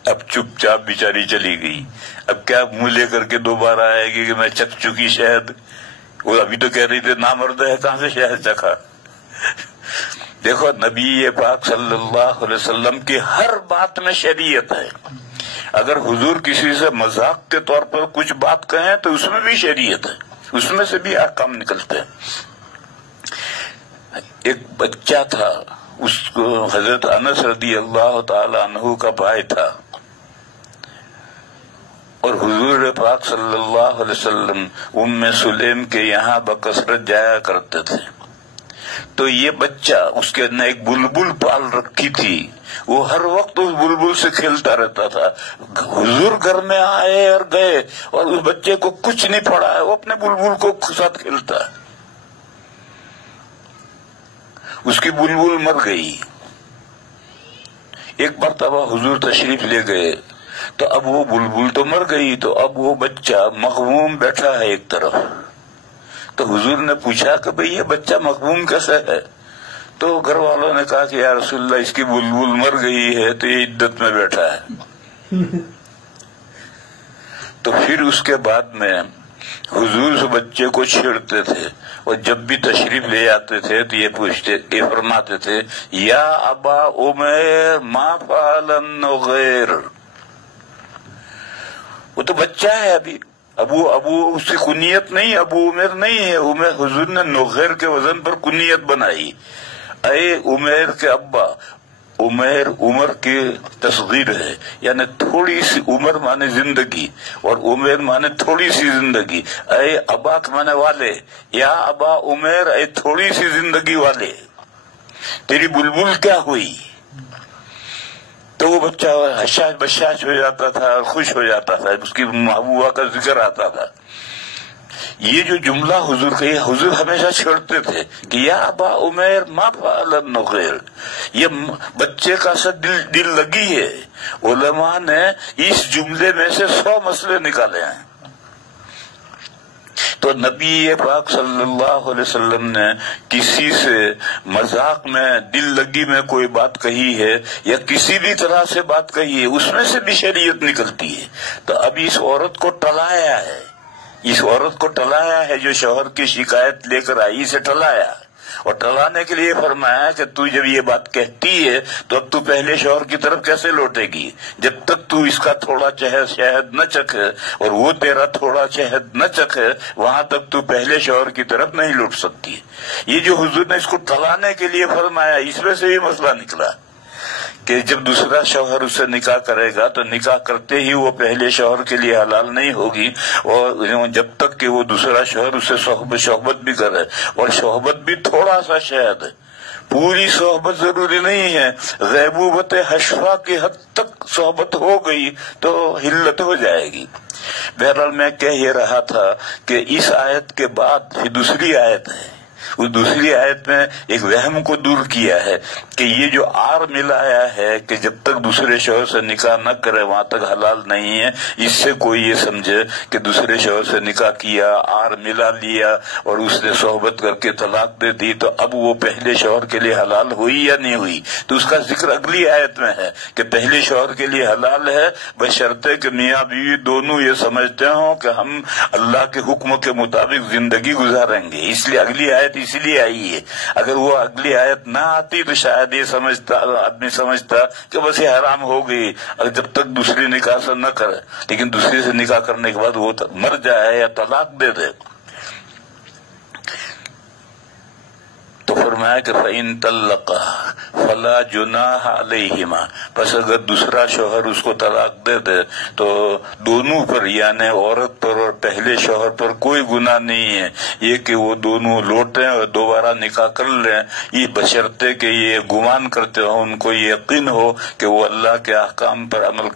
اب چپ چاپ بیچاری چلی گئی. اب کیا منہ لے کر کے دوبارہ آئے گی کہ میں چکھ چکی شہد؟ وہ ابھی تو کہہ رہی تھی نامرد ہے، کہاں سے شہد چکھا. دیکھو نبی پاک صلی اللہ علیہ وسلم کی ہر بات میں شریعت ہے. اگر حضور کسی سے مذاق کے طور پر کچھ بات کہیں تو اس میں بھی شریعت ہے، اس میں سے بھی احکام نکلتے ہیں. ایک بچہ تھا، اس کو حضرت انس رضی اللہ تعالی عنہ کا بھائی تھا، اور حضور پاک صلی اللہ علیہ وسلم ام سلیم کے یہاں بکثرت جایا کرتے تھے. تو یہ بچہ، اس کے نے ایک بلبل پال رکھی تھی، وہ ہر وقت اس بلبل سے کھیلتا رہتا تھا. حضور گھر میں آئے اور گئے اور اس بچے کو کچھ نہیں پڑا ہے، وہ اپنے بلبل کو ساتھ کھیلتا ہے. اس کی بلبل مر گئی. ایک مرتبہ حضور تشریف لے گئے تو اب وہ بلبل تو مر گئی، تو اب وہ بچہ مغموم بیٹھا ہے ایک طرف. تو حضور نے پوچھا کہ بھئی یہ بچہ مغموم کیسے ہے؟ تو گھر والوں نے کہا کہ یا رسول اللہ اس کی بلبل مر گئی ہے تو یہ عدت میں بیٹھا ہے. تو پھر اس کے بعد میں حضور اس بچے کو چھیڑتے تھے، اور جب بھی تشریف لے آتے تھے تو یہ فرماتے تھے یا ابا عمیر ما فعل النغیر. وہ تو بچہ ہے ابھی، ابو اس کی کنیت نہیں، ابو عمیر نہیں ہے. حضور نے نغیر کے وزن پر کنیت بنائی. اے عمیر کے ابا، عمیر عمر کی تصغیر ہے، یعنی تھوڑی سی عمر مانے زندگی اور عمیر مانے تھوڑی سی زندگی. اے ابا کے مانے والے، یا ابا عمیر اے تھوڑی سی زندگی والے، تیری بلبل کیا ہوئی؟ تو وہ بچہ حشاش بشاش ہو جاتا تھا، خوش ہو جاتا تھا، اس کی محبوبہ کا ذکر آتا تھا. یہ جو جملہ حضور کا، یہ حضور ہمیشہ چھیڑتے تھے کہ یا ابا عمیر ما فعل النغیر. یہ بچے کا سا دل لگی ہے. علماء نے اس جملے میں سے 100 مسئلے نکالے ہیں. تو نبی پاک صلی اللہ علیہ وسلم نے کسی سے مذاق میں، دل لگی میں کوئی بات کہی ہے یا کسی بھی طرح سے بات کہی ہے، اس میں سے بھی شریعت نکلتی ہے. تو اب اس عورت کو ٹلایا ہے، اس عورت کو ٹلایا ہے جو شوہر کی شکایت لے کر آئی، سے ٹلایا. اور ٹلانے کے لیے فرمایا کہ تو جب یہ بات کہتی ہے تو اب تو پہلے شوہر کی طرف کیسے لوٹے گی؟ جب تک تو اس کا تھوڑا شہد نہ چکھے اور وہ تیرا تھوڑا شہد نہ چکھے وہاں تک تو پہلے شوہر کی طرف نہیں لوٹ سکتی۔ یہ جو حضور نے اس کو ٹلانے کے لیے فرمایا، اس میں سے بھی مسئلہ نکلا کہ جب دوسرا شوہر اسے نکاح کرے گا تو نکاح کرتے ہی وہ پہلے شوہر کے لیے حلال نہیں ہوگی، اور جب تک کہ وہ دوسرا شوہر اسے صحبت بھی کرے، اور صحبت بھی تھوڑا سا شہد، پوری صحبت ضروری نہیں ہے، غیبوبت حشفہ کی حد تک صحبت ہو گئی تو حلت ہو جائے گی۔ بہرحال میں کہہ یہ رہا تھا کہ اس آیت کے بعد پھر دوسری آیت ہے، اس دوسری آیت میں ایک وہم کو دور کیا ہے کہ یہ جو آر ملایا ہے کہ جب تک دوسرے شوہر سے نکاح نہ کرے وہاں تک حلال نہیں ہے، اس سے کوئی یہ سمجھے کہ دوسرے شوہر سے نکاح کیا، آر ملا لیا اور اس نے صحبت کر کے طلاق دے دی تو اب وہ پہلے شوہر کے لیے حلال ہوئی یا نہیں ہوئی، تو اس کا ذکر اگلی آیت میں ہے کہ پہلے شوہر کے لیے حلال ہے بشرطے کہ میاں بیوی دونوں یہ سمجھتے ہوں کہ ہم اللہ کے حکم کے مطابق زندگی گزاریں گے۔ اس لیے اگلی آیت اسی لیے آئی ہے، اگر وہ اگلی آیت نہ آتی تو شاید یہ آدمی سمجھتا کہ بس یہ حرام ہو گئی اگر جب تک دوسری نکاح سے نہ کرے، لیکن دوسری سے نکاح کرنے کے بعد وہ مر جائے یا طلاق دے دے تو فرمایا کہ فَإِن طَلَّقَهَا فَلَا جُنَاحَ عَلَيْهِمَا، پس اگر دوسرا شوہر اس کو طلاق دے دے تو دونوں پر یعنی عورت پر اور پہلے شوہر پر کوئی گناہ نہیں ہے، یہ کہ وہ دونوں لوٹیں اور دوبارہ نکاح کر لیں، یہ بشرطے کہ یہ گمان کرتے ہو، ان کو یہ یقین ہو کہ وہ اللہ کے احکام پر عمل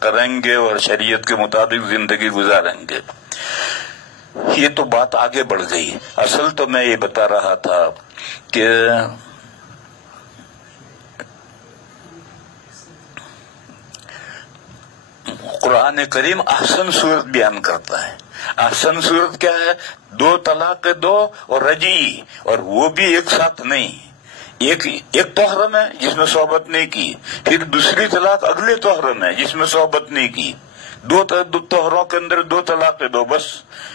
کریں گے اور شریعت کے مطابق زندگی گزاریں گے۔ یہ تو بات آگے بڑھ گئی، اصل تو میں یہ بتا رہا تھا کہ قرآن کریم احسن صورت بیان کرتا ہے۔ احسن صورت کیا ہے؟ 2 طلاق دو اور رجعی، اور وہ بھی ایک ساتھ نہیں، ایک طہر میں جس میں صحبت نہیں کی، پھر دوسری طلاق اگلے طہر میں جس میں صحبت نہیں کی، 2 طہروں کے اندر 2 طلاق دو بس،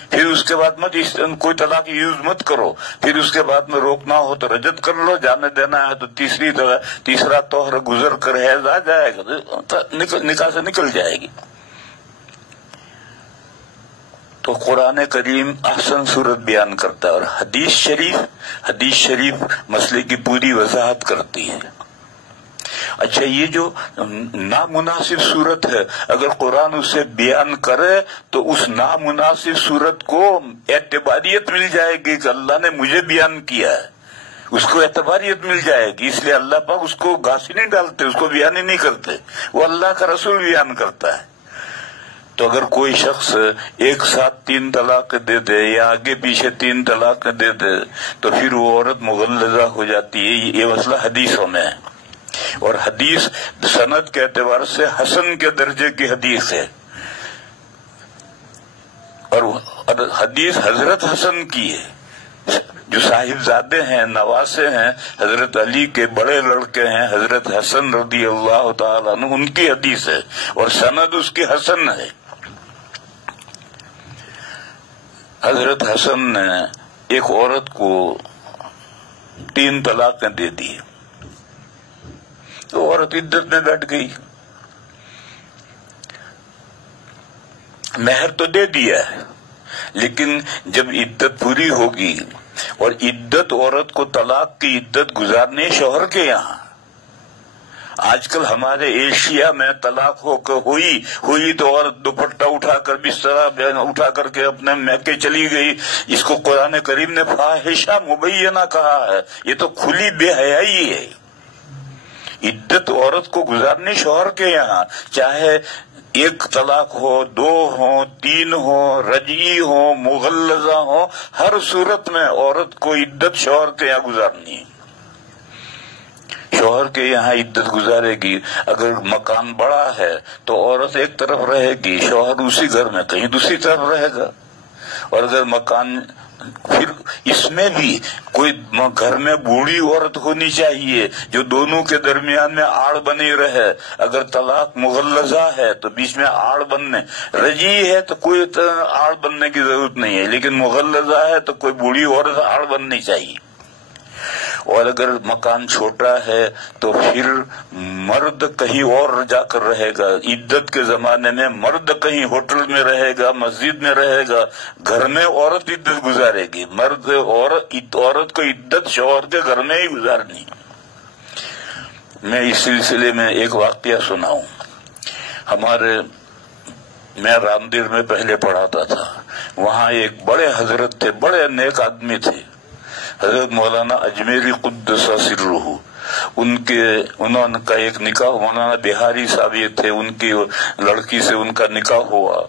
پھر اس کے بعد مت کوئی طلاق یوز مت کرو، پھر اس کے بعد میں روکنا ہو تو رجعت کر لو، جانے دینا ہے تو تیسرا طہر گزر کر حیض آ جائے گا، نکاح سے نکل جائے گی۔ تو قرآن کریم احسن صورت بیان کرتا ہے، اور حدیث شریف مسئلے کی پوری وضاحت کرتی ہے۔ اچھا، یہ جو نامناسب صورت ہے اگر قرآن اسے بیان کرے تو اس نامناسب صورت کو اعتباریت مل جائے گی کہ اللہ نے مجھے بیان کیا ہے، اس کو اعتباریت مل جائے گی، اس لیے اللہ پاک اس کو گھاسی نہیں ڈالتے، اس کو بیان ہی نہیں کرتے، وہ اللہ کا رسول بیان کرتا ہے۔ تو اگر کوئی شخص ایک ساتھ 3 طلاق دے دے یا آگے پیچھے 3 طلاق دے دے تو پھر وہ عورت مغلظہ ہو جاتی ہے، یہ مسئلہ حدیثوں میں ہے، اور حدیث سند کے اعتبار سے حسن کے درجے کی حدیث ہے، اور حدیث حضرت حسن کی ہے، جو صاحبزادے ہیں، نواسے ہیں، حضرت علی کے بڑے لڑکے ہیں حضرت حسن رضی اللہ تعالیٰ عنہ، ان کی حدیث ہے اور سند اس کی حسن ہے۔ حضرت حسن نے ایک عورت کو 3 طلاقیں دے دی، تو عورت عدت میں بیٹھ گئی، مہر تو دے دیا ہے لیکن جب عدت پوری ہوگی، اور عدت عورت کو طلاق کی عدت گزارنی شوہر کے یہاں، آج کل ہمارے ایشیا میں طلاق ہوئی تو عورت دوپٹہ اٹھا کر بستر اٹھا کر کے اپنے میکے چلی گئی، اس کو قرآن کریم نے فاحشہ مبینہ کہا ہے، یہ تو کھلی بے حیائی ہے۔ عدت عورت کو گزارنی شوہر کے یہاں، چاہے 1 طلاق ہو، 2 ہو، 3 ہو، رجعی ہو، مغلظہ ہو، ہر صورت میں عورت کو عدت شوہر کے یہاں گزارنی ہے، شوہر کے یہاں عدت گزارے گی۔ اگر مکان بڑا ہے تو عورت ایک طرف رہے گی، شوہر اسی گھر میں کہیں دوسری طرف رہے گا، اور اگر مکان، پھر اس میں بھی کوئی گھر میں بوڑھی عورت ہونی چاہیے جو دونوں کے درمیان میں آڑ بنی رہے، اگر طلاق مغلظہ ہے تو بیچ میں آڑ بننے، رجعی ہے تو کوئی آڑ بننے کی ضرورت نہیں ہے، لیکن مغلظہ ہے تو کوئی بوڑھی عورت آڑ بننی چاہیے۔ اور اگر مکان چھوٹا ہے تو پھر مرد کہیں اور جا کر رہے گا. عدت کے زمانے میں مرد کہیں ہوٹل میں رہے گا, مسجد میں رہے گا, گھر میں عورت عدت گزارے گی. مرد عورت کو عدت شوہر کے گھر میں ہی گزارنی. میں اس سلسلے میں ایک واقعہ سناؤں. میں رامدیر میں پہلے پڑھاتا تھا. وہاں ایک بڑے حضرت تھے, بڑے نیک آدمی تھے, حضرت مولانا اجمیری قدس سرہ. انہوں کا ایک نکاح, مولانا بہاری صاحب یہ تھے, ان کی لڑکی سے ان کا نکاح ہوا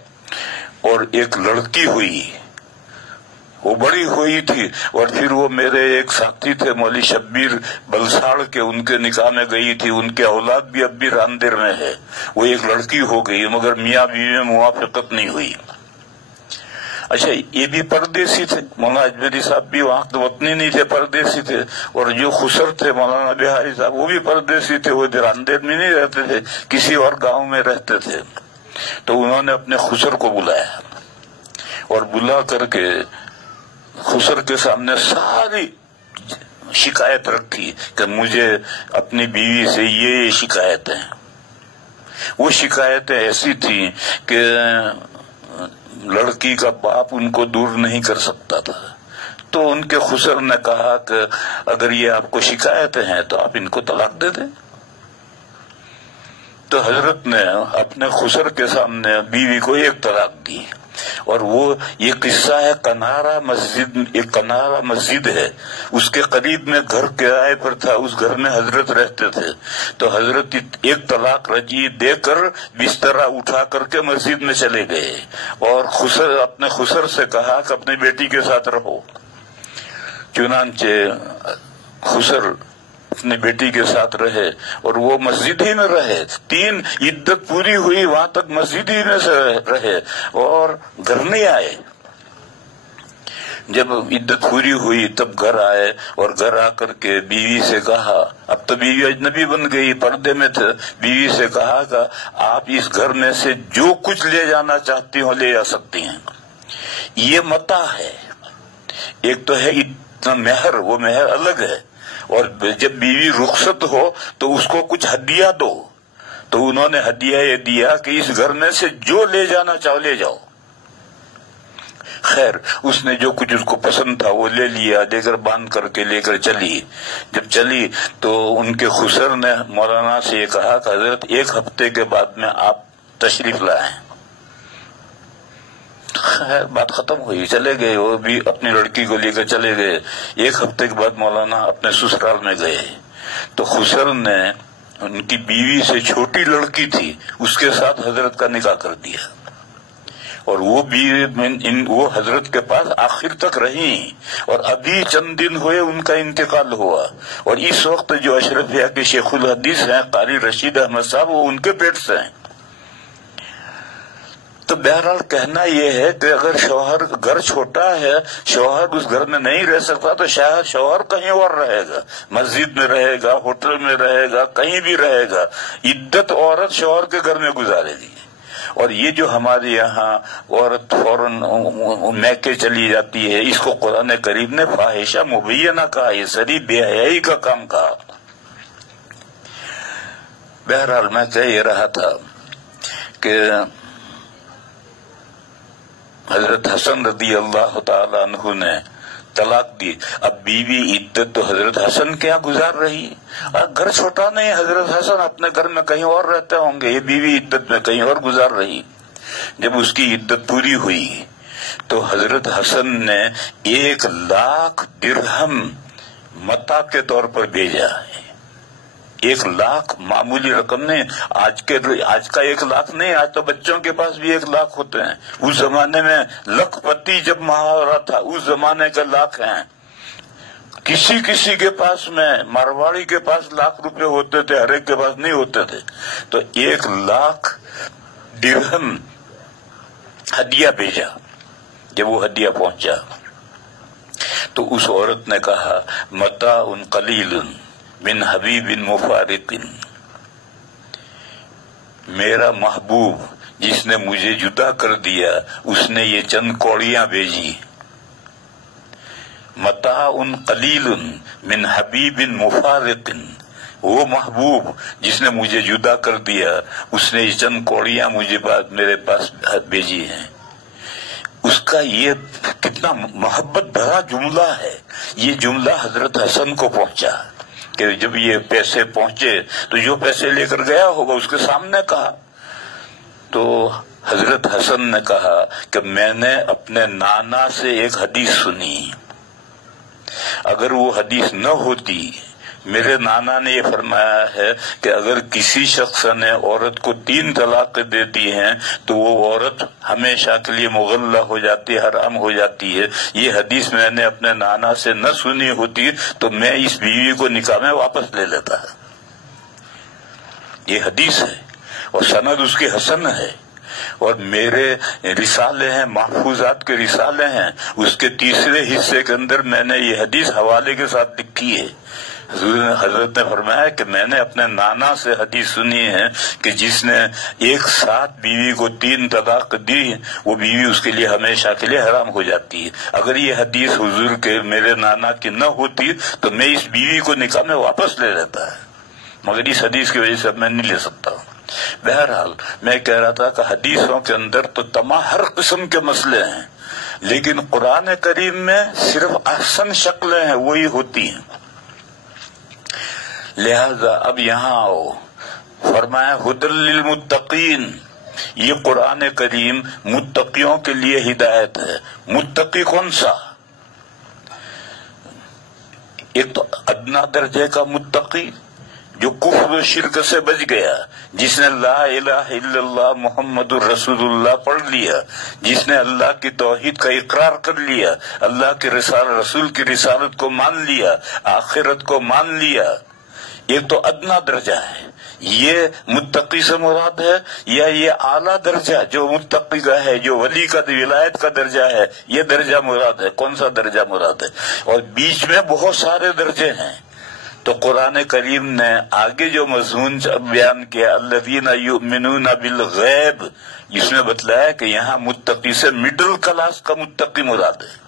اور ایک لڑکی ہوئی, وہ بڑی ہوئی تھی. اور پھر وہ میرے ایک ساتھی تھے مولوی شبیر بلساڑ کے, ان کے نکاح میں گئی تھی. ان کے اولاد بھی اب بھی رامدیر میں ہے. وہ ایک لڑکی ہو گئی مگر میاں بیوی میں موافقت نہیں ہوئی. اچھا, یہ بھی پردیسی تھے, مولانا اجمیری صاحب بھی وہاں تو وطنی نہیں تھے, پردیسی تھے. اور جو خسر تھے مولانا بہاری صاحب, وہ بھی پردیسی تھے, وہ رامدیر میں نہیں رہتے تھے, کسی اور گاؤں میں رہتے تھے. تو انہوں نے اپنے خسر کو بلایا اور بلا کر کے خسر کے سامنے ساری شکایت رکھی کہ مجھے اپنی بیوی سے یہ شکایتیں. وہ شکایتیں ایسی تھیں کہ لڑکی کا باپ ان کو دور نہیں کر سکتا تھا. تو ان کے خسر نے کہا کہ اگر یہ آپ کو شکایتیں ہیں تو آپ ان کو طلاق دے دیں. تو حضرت نے اپنے خسر کے سامنے بیوی کو ایک طلاق دی. اور وہ یہ قصہ ہے کنارا مسجد, ایک کنارا مسجد ہے, اس کے قریب میں گھر کرائے پر تھا, اس گھر میں حضرت رہتے تھے. تو حضرت ایک طلاق رجی دے کر بسترا اٹھا کر کے مسجد میں چلے گئے اور اپنے خسر سے کہا کہ اپنی بیٹی کے ساتھ رہو. چنانچہ خسر اپنی بیٹی کے ساتھ رہے اور وہ مسجد ہی میں رہے. 3 عدت پوری ہوئی وہاں تک مسجد ہی میں سے رہے اور گھر نہیں آئے. جب عدت پوری ہوئی تب گھر آئے اور گھر آ کر کے بیوی سے کہا, اب تو بیوی اجنبی بن گئی, پردے میں تھے. بیوی سے کہا کہ آپ اس گھر میں سے جو کچھ لے جانا چاہتی ہو لے جا سکتی ہیں, یہ متاع ہے. ایک تو ہے اتنا مہر, وہ مہر الگ ہے, اور جب بیوی رخصت ہو تو اس کو کچھ ہدیہ دو. تو انہوں نے ہدیہ یہ دیا کہ اس گھر میں سے جو لے جانا چاہو لے جاؤ. خیر, اس نے جو کچھ اس کو پسند تھا وہ لے لیا, لے کر باندھ کر کے لے کر چلی. جب چلی تو ان کے خسر نے مولانا سے یہ کہا کہ حضرت 1 ہفتے کے بعد میں آپ تشریف لائیں. خیر, بات ختم ہوئی, چلے گئے. وہ بھی اپنی لڑکی کو لے کر چلے گئے. 1 ہفتے کے بعد مولانا اپنے سسرال میں گئے تو خسر نے ان کی بیوی سے چھوٹی لڑکی تھی اس کے ساتھ حضرت کا نکاح کر دیا. اور وہ بیوی وہ حضرت کے پاس آخر تک رہی اور ابھی چند دن ہوئے ان کا انتقال ہوا. اور اس وقت جو اشرفیہ کے شیخ الحدیث ہیں قاری رشید احمد صاحب, وہ ان کے پیٹ سے ہیں. تو بہرحال کہنا یہ ہے کہ اگر شوہر گھر چھوٹا ہے, شوہر اس گھر میں نہیں رہ سکتا تو شاید شوہر کہیں اور رہے گا, مسجد میں رہے گا, ہوٹل میں رہے گا, کہیں بھی رہے گا. عدت عورت شوہر کے گھر میں گزارے گی. اور یہ جو ہمارے یہاں عورت فوراً میکے چلی جاتی ہے, اس کو قرآن کریم نے فاحشہ مبینہ کہا, یہ سری بے حیائی کا کام کہا. بہرحال میں کہہ یہ رہا تھا کہ حضرت حسن رضی اللہ تعالی عنہ نے طلاق دی. اب بیوی عدت تو حضرت حسن کے یہاں گزار رہی, اور گھر چھوٹا نہیں, حضرت حسن اپنے گھر میں کہیں اور رہتے ہوں گے, یہ بیوی عدت میں کہیں اور گزار رہی. جب اس کی عدت پوری ہوئی تو حضرت حسن نے 1,00,000 درہم متاع کے طور پر بھیجا. 1,00,000 معمولی رقم نہیں, آج کا 1,00,000 نہیں, آج تو بچوں کے پاس بھی 1,00,000 ہوتے ہیں. اس زمانے میں لکھ پتی جب محاورہ تھا, اس زمانے کا 1,00,000 ہیں. کسی کے پاس میں, مارواڑی کے پاس 1,00,000 روپے ہوتے تھے, ہر ایک کے پاس نہیں ہوتے تھے. تو 1,00,000 درہم ہدیہ بھیجا. جب وہ ہدیہ پہنچا تو اس عورت نے کہا متاع قلیل من حبیب مفارق, میرا محبوب جس نے مجھے جدا کر دیا اس نے یہ چند کوڑیاں بھیجی. متاع قلیل من حبیب مفارق، وہ محبوب جس نے مجھے جدا کر دیا، اس نے چند کوڑیاں مجھے میرے پاس بھیجی ہیں۔ اس کا یہ کتنا محبت بھرا جملہ ہے۔ یہ جملہ حضرت حسن کو پہنچا کہ جب یہ پیسے پہنچے تو جو پیسے لے کر گیا ہوگا اس کے سامنے کہا، تو حضرت حسن نے کہا کہ میں نے اپنے نانا سے ایک حدیث سنی، اگر وہ حدیث نہ ہوتی، میرے نانا نے یہ فرمایا ہے کہ اگر کسی شخص نے عورت کو 3 طلاقیں دے دی ہیں تو وہ عورت ہمیشہ کے لیے مغلہ ہو جاتی ہے، حرام ہو جاتی ہے۔ یہ حدیث میں نے اپنے نانا سے نہ سنی ہوتی تو میں اس بیوی کو نکاح میں واپس لے لیتا۔ یہ حدیث ہے اور سند اس کی حسن ہے، اور میرے رسالے ہیں، محفوظات کے رسالے ہیں، اس کے 3 حصے کے اندر میں نے یہ حدیث حوالے کے ساتھ لکھی ہے۔ حضرت نے فرمایا کہ میں نے اپنے نانا سے حدیث سنی ہے کہ جس نے ایک ساتھ بیوی کو 3 طلاق دی، وہ بیوی اس کے لیے ہمیشہ کے لیے حرام ہو جاتی ہے۔ اگر یہ حدیث حضور کے میرے نانا کی نہ ہوتی تو میں اس بیوی کو نکاح میں واپس لے لیتا ہے، مگر اس حدیث کی وجہ سے میں نہیں لے سکتا ہوں۔ بہرحال میں کہہ رہا تھا کہ حدیثوں کے اندر تو ہر قسم کے مسئلے ہیں، لیکن قرآن کریم میں صرف احسن شکلیں ہیں وہی ہوتی ہیں۔ لہذا اب یہاں آؤ، فرمایا ھدی للمتقین، یہ قرآن کریم متقیوں کے لیے ہدایت ہے۔ متقی کون سا؟ ایک تو ادنا درجے کا متقی جو کفر و شرک سے بچ گیا، جس نے لا الہ الا اللہ محمد الرسول اللہ پڑھ لیا، جس نے اللہ کی توحید کا اقرار کر لیا، اللہ کے رسول کی رسالت کو مان لیا، آخرت کو مان لیا۔ ایک تو ادنا درجہ ہے، یہ متقی سے مراد ہے، یا یہ اعلیٰ درجہ جو متقی کا ہے، جو ولی کا ولایت کا درجہ ہے، یہ درجہ مراد ہے؟ کون سا درجہ مراد ہے؟ اور بیچ میں بہت سارے درجے ہیں۔ تو قرآن کریم نے آگے جو مضمون بیان کیا الذین یؤمنون بالغیب، اس میں بتلایا کہ یہاں متقی سے مڈل کلاس کا متقی مراد ہے۔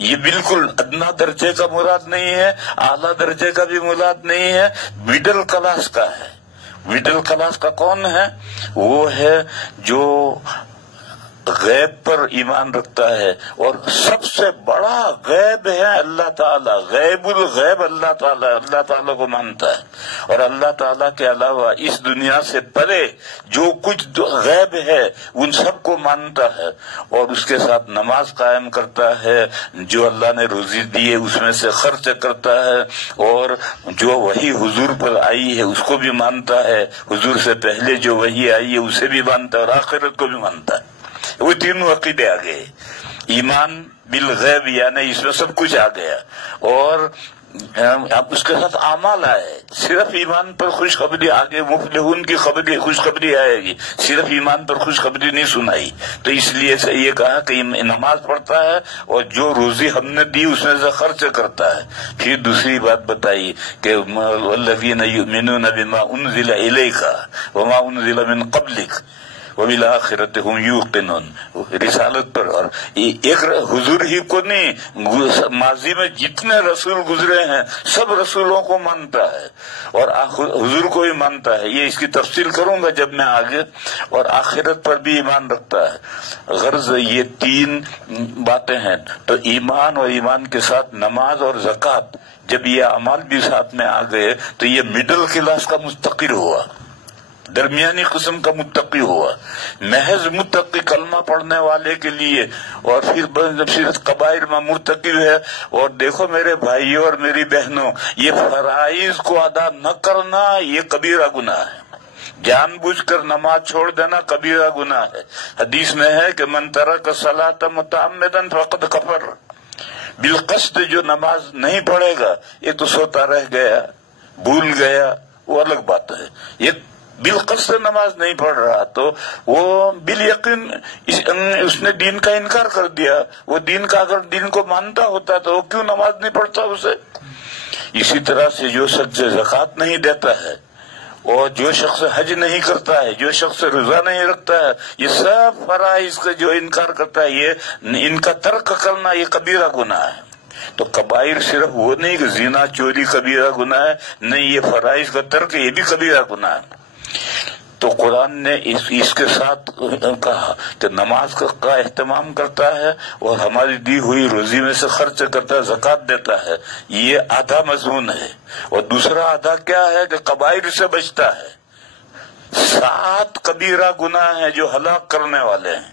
یہ بالکل ادنا درجے کا مراد نہیں ہے، اعلیٰ درجے کا بھی مراد نہیں ہے، مڈل کلاس کا ہے۔ مڈل کلاس کا کون ہے؟ وہ ہے جو غیب پر ایمان رکھتا ہے، اور سب سے بڑا غیب ہے اللہ تعالیٰ، غیب الغیب اللہ تعالیٰ کو مانتا ہے، اور اللہ تعالیٰ کے علاوہ اس دنیا سے پرے جو کچھ غیب ہے ان سب کو مانتا ہے، اور اس کے ساتھ نماز قائم کرتا ہے، جو اللہ نے روزی دی ہے اس میں سے خرچ کرتا ہے، اور جو وحی حضور پر آئی ہے اس کو بھی مانتا ہے، حضور سے پہلے جو وحی آئی ہے اسے بھی مانتا ہے، اور آخرت کو بھی مانتا ہے۔ وہ تینوں عقیدے آ گئے، ایمان بالغیب یعنی اس میں سب کچھ آ گیا، اور اب اس کے ساتھ اعمال آئے۔ صرف ایمان پر خوشخبری، آگے مفلحون کی خوشخبری آئے گی، صرف ایمان پر خوشخبری نہیں سنائی، تو اس لیے سے یہ کہا کہ نماز پڑھتا ہے اور جو روزی ہم نے دی اس میں سے خرچ کرتا ہے۔ پھر دوسری بات بتائی کہ والذین یؤمنون بما انزل الیک وما انزل من قبلک وبالآخرۃ ھم یوقنون، رسالت پر۔ اور ایک حضور ہی کو نہیں، ماضی میں جتنے رسول گزرے ہیں سب رسولوں کو مانتا ہے، اور حضور کو ہی مانتا ہے۔ یہ اس کی تفصیل کروں گا جب میں آگے۔ اور آخرت پر بھی ایمان رکھتا ہے۔ غرض یہ 3 باتیں ہیں، تو ایمان اور ایمان کے ساتھ نماز اور زکوٰۃ، جب یہ اعمال بھی ساتھ میں آ گئے تو یہ مڈل کلاس کا مستقر ہوا، درمیانی قسم کا متقی ہوا۔ محض متقی کلمہ پڑھنے والے کے لیے، اور پھر قبائل میں مرتکب ہے۔ اور دیکھو میرے بھائیوں اور میری بہنوں، یہ فرائض کو ادا نہ کرنا یہ کبیرہ گناہ ہے۔ جان بوجھ کر نماز چھوڑ دینا کبیرہ گناہ ہے۔ حدیث میں ہے کہ من ترک الصلاۃ متعمدا فقد کفر، بالقصد جو نماز نہیں پڑھے گا، یہ تو سوتا رہ گیا، بھول گیا، وہ الگ بات ہے۔ یہ بالقصد نماز نہیں پڑھ رہا تو وہ بالیقین اس نے دین کا انکار کر دیا۔ وہ دین کا اگر دین کو مانتا ہوتا تو وہ کیوں نماز نہیں پڑھتا اسے؟ اسی طرح سے جو شخص زکوٰۃ نہیں دیتا ہے، اور جو شخص حج نہیں کرتا ہے، جو شخص روزہ نہیں رکھتا ہے، یہ سب فرائض کا جو انکار کرتا ہے، یہ ان کا ترک کرنا یہ کبیرہ گناہ ہے۔ تو کبائر صرف وہ نہیں کہ زنا چوری کبیرہ گناہ ہے، نہیں، یہ فرائض کا ترک یہ بھی کبیرہ گناہ ہے۔ تو قرآن نے اس کے ساتھ کہا کہ نماز کا اہتمام کرتا ہے اور ہماری دی ہوئی روزی میں سے خرچ کرتا ہے، زکوٰۃ دیتا ہے، یہ آدھا مضمون ہے۔ اور دوسرا آدھا کیا ہے کہ کبائر سے بچتا ہے۔ 7 کبیرہ گناہ ہیں جو ہلاک کرنے والے ہیں۔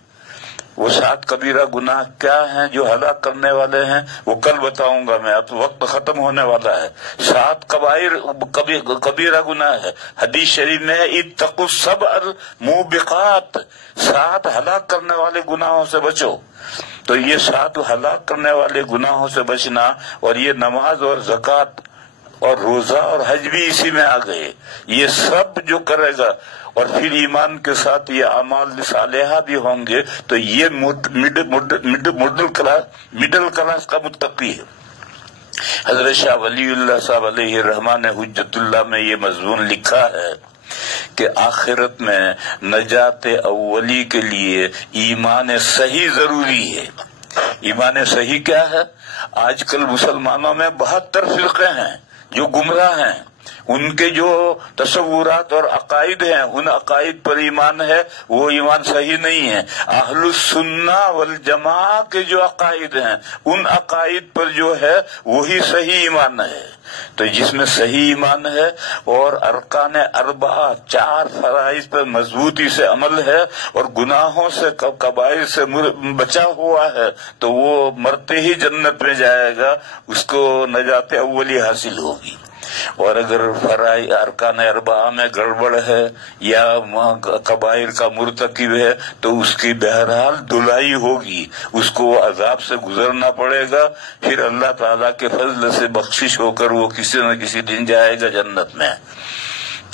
وہ 7 کبیرہ گناہ کیا ہیں جو ہلاک کرنے والے ہیں وہ کل بتاؤں گا میں، اب وقت ختم ہونے والا ہے۔ 7 کبیرہ گناہ ہے۔ حدیث شریف میں ہے اتقوا السبع الموبقات، 7 ہلاک کرنے والے گناہوں سے بچو۔ تو یہ 7 ہلاک کرنے والے گناہوں سے بچنا، اور یہ نماز اور زکوٰۃ اور روزہ اور حج بھی اسی میں آ گئے، یہ سب جو کرے گا اور پھر ایمان کے ساتھ یہ اعمال صالحہ بھی ہوں گے تو یہ مڈل کلاس کا متقی ہے۔ حضرت شاہ ولی اللہ صاحب علیہ الرحمٰن نے حجت اللہ میں یہ مضمون لکھا ہے کہ آخرت میں نجات اولی کے لیے ایمان صحیح ضروری ہے۔ ایمان صحیح کیا ہے؟ آج کل مسلمانوں میں 72 فرقے ہیں جو گمراہ ہیں، ان کے جو تصورات اور عقائد ہیں ان عقائد پر ایمان ہے، وہ ایمان صحیح نہیں ہے۔ اہل السنہ والجماعہ کے جو عقائد ہیں ان عقائد پر جو ہے وہی صحیح ایمان ہے۔ تو جس میں صحیح ایمان ہے اور ارکان 4 4 فرائض پر مضبوطی سے عمل ہے اور گناہوں سے کبائر سے بچا ہوا ہے تو وہ مرتے ہی جنت میں جائے گا، اس کو نجات اولی حاصل ہوگی۔ اور اگر فرائض ارکان 4 میں گڑبڑ ہے یا کبائر کا مرتکب ہے تو اس کی بہرحال دھلائی ہوگی، اس کو عذاب سے گزرنا پڑے گا، پھر اللہ تعالیٰ کے فضل سے بخشش ہو کر وہ کسی نہ کسی دن جائے گا جنت میں۔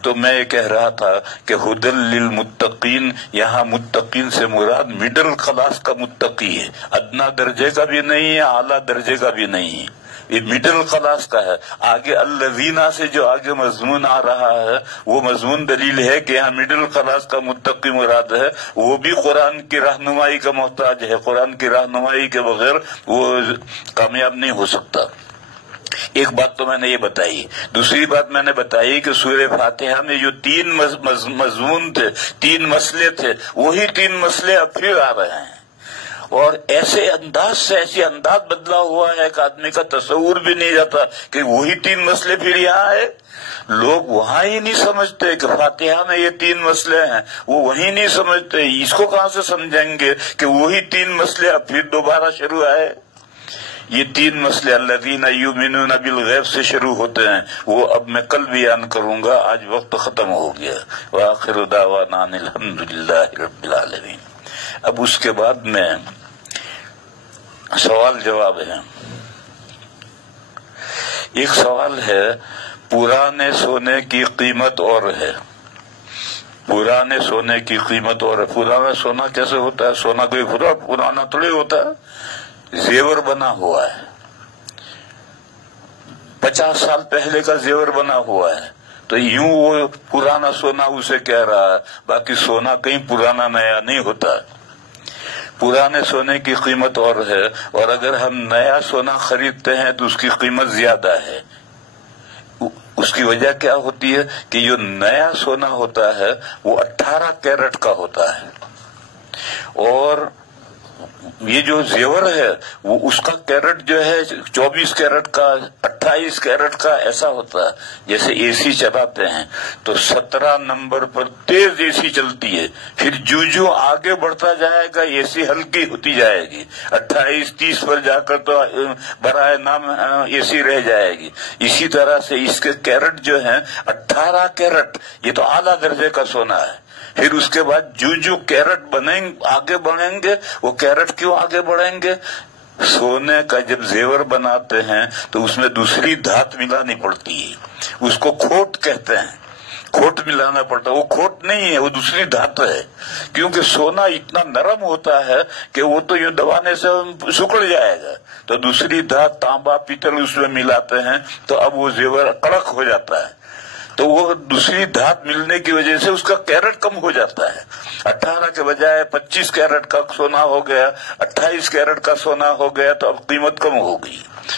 تو میں یہ کہہ رہا تھا کہ ہدی للمتقین، یہاں متقین سے مراد مڈل کلاس کا متقی ہے، ادنا درجے کا بھی نہیں ہے، اعلیٰ درجے کا بھی نہیں ہے، یہ مڈل کلاس کا ہے۔ آگے الذین سے جو آگے مضمون آ رہا ہے وہ مضمون دلیل ہے کہ یہاں مڈل کلاس کا متقی مراد ہے، وہ بھی قرآن کی رہنمائی کا محتاج ہے، قرآن کی رہنمائی کے بغیر وہ کامیاب نہیں ہو سکتا۔ ایک بات تو میں نے یہ بتائی، دوسری بات میں نے بتائی کہ سورہ فاتحہ میں جو 3 مضمون تھے، 3 مسئلے تھے، وہی 3 مسئلے اب پھر آ رہے ہیں، اور ایسے انداز سے ایسی انداز بدلا ہوا ہے کہ آدمی کا تصور بھی نہیں جاتا کہ وہی 3 مسئلے پھر یہاں ہے۔ لوگ وہاں ہی نہیں سمجھتے کہ فاتحہ میں یہ 3 مسئلے ہیں، وہ وہی نہیں سمجھتے، اس کو کہاں سے سمجھیں گے کہ وہی 3 مسئلے اب پھر دوبارہ شروع آئے۔ یہ 3 مسئلے الذین یؤمنون بالغیب سے شروع ہوتے ہیں، وہ اب میں کل بیان کروں گا، آج وقت ختم ہو گیا۔ وآخر دعوانا ان الحمدللہ رب العالمین۔ اب اس کے بعد میں سوال جواب ہے۔ ایک سوال ہے پرانے سونے کی قیمت اور ہے، پرانے سونے کی قیمت اور ہے۔ پرانا سونا کیسے ہوتا ہے؟ سونا کوئی پرانا تھوڑی ہوتا ہے، زیور بنا ہوا ہے، 50 سال پہلے کا زیور بنا ہوا ہے، تو یوں وہ پرانا سونا اسے کہہ رہا ہے، باقی سونا کہیں پرانا نیا نہیں ہوتا۔ پرانے سونے کی قیمت اور ہے، اور اگر ہم نیا سونا خریدتے ہیں تو اس کی قیمت زیادہ ہے۔ اس کی وجہ کیا ہوتی ہے کہ جو نیا سونا ہوتا ہے وہ 18 کیرٹ کا ہوتا ہے، اور یہ جو زیور ہے وہ اس کا کیرٹ جو ہے 24 کیرٹ کا، 28 کیرٹ کا ایسا ہوتا ہے۔ جیسے اے سی چلاتے ہیں تو 17 نمبر پر تیز اے سی چلتی ہے، پھر جو آگے بڑھتا جائے گا اے سی ہلکی ہوتی جائے گی، 28 30 پر جا کر تو برائے نام اے سی رہ جائے گی۔ اسی طرح سے اس کے کیرٹ جو ہیں 18 کیرٹ، یہ تو اعلیٰ درجے کا سونا ہے۔ پھر اس کے بعد جو کیرٹ آگے بڑھیں گے، وہ کیرٹ کیوں آگے بڑھیں گے؟ سونے کا جب زیور بناتے ہیں تو اس میں دوسری دھات ملانی پڑتی ہے، اس کو کھوٹ کہتے ہیں، کھوٹ ملانا پڑتا ہے۔ وہ کھوٹ نہیں ہے، وہ دوسری دھات ہے، کیونکہ سونا اتنا نرم ہوتا ہے کہ وہ تو یوں دبانے سے سکڑ جائے گا، تو دوسری دھات تانبا پیتل اس میں ملاتے ہیں تو اب وہ زیور کڑک ہو جاتا ہے۔ تو وہ دوسری دھات ملنے کی وجہ سے اس کا کیرٹ کم ہو جاتا ہے، 18 کے بجائے 25 کیرٹ کا سونا ہو گیا، 28 کیرٹ کا سونا ہو گیا، تو اب قیمت کم ہو گئی۔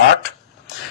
8,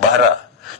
12,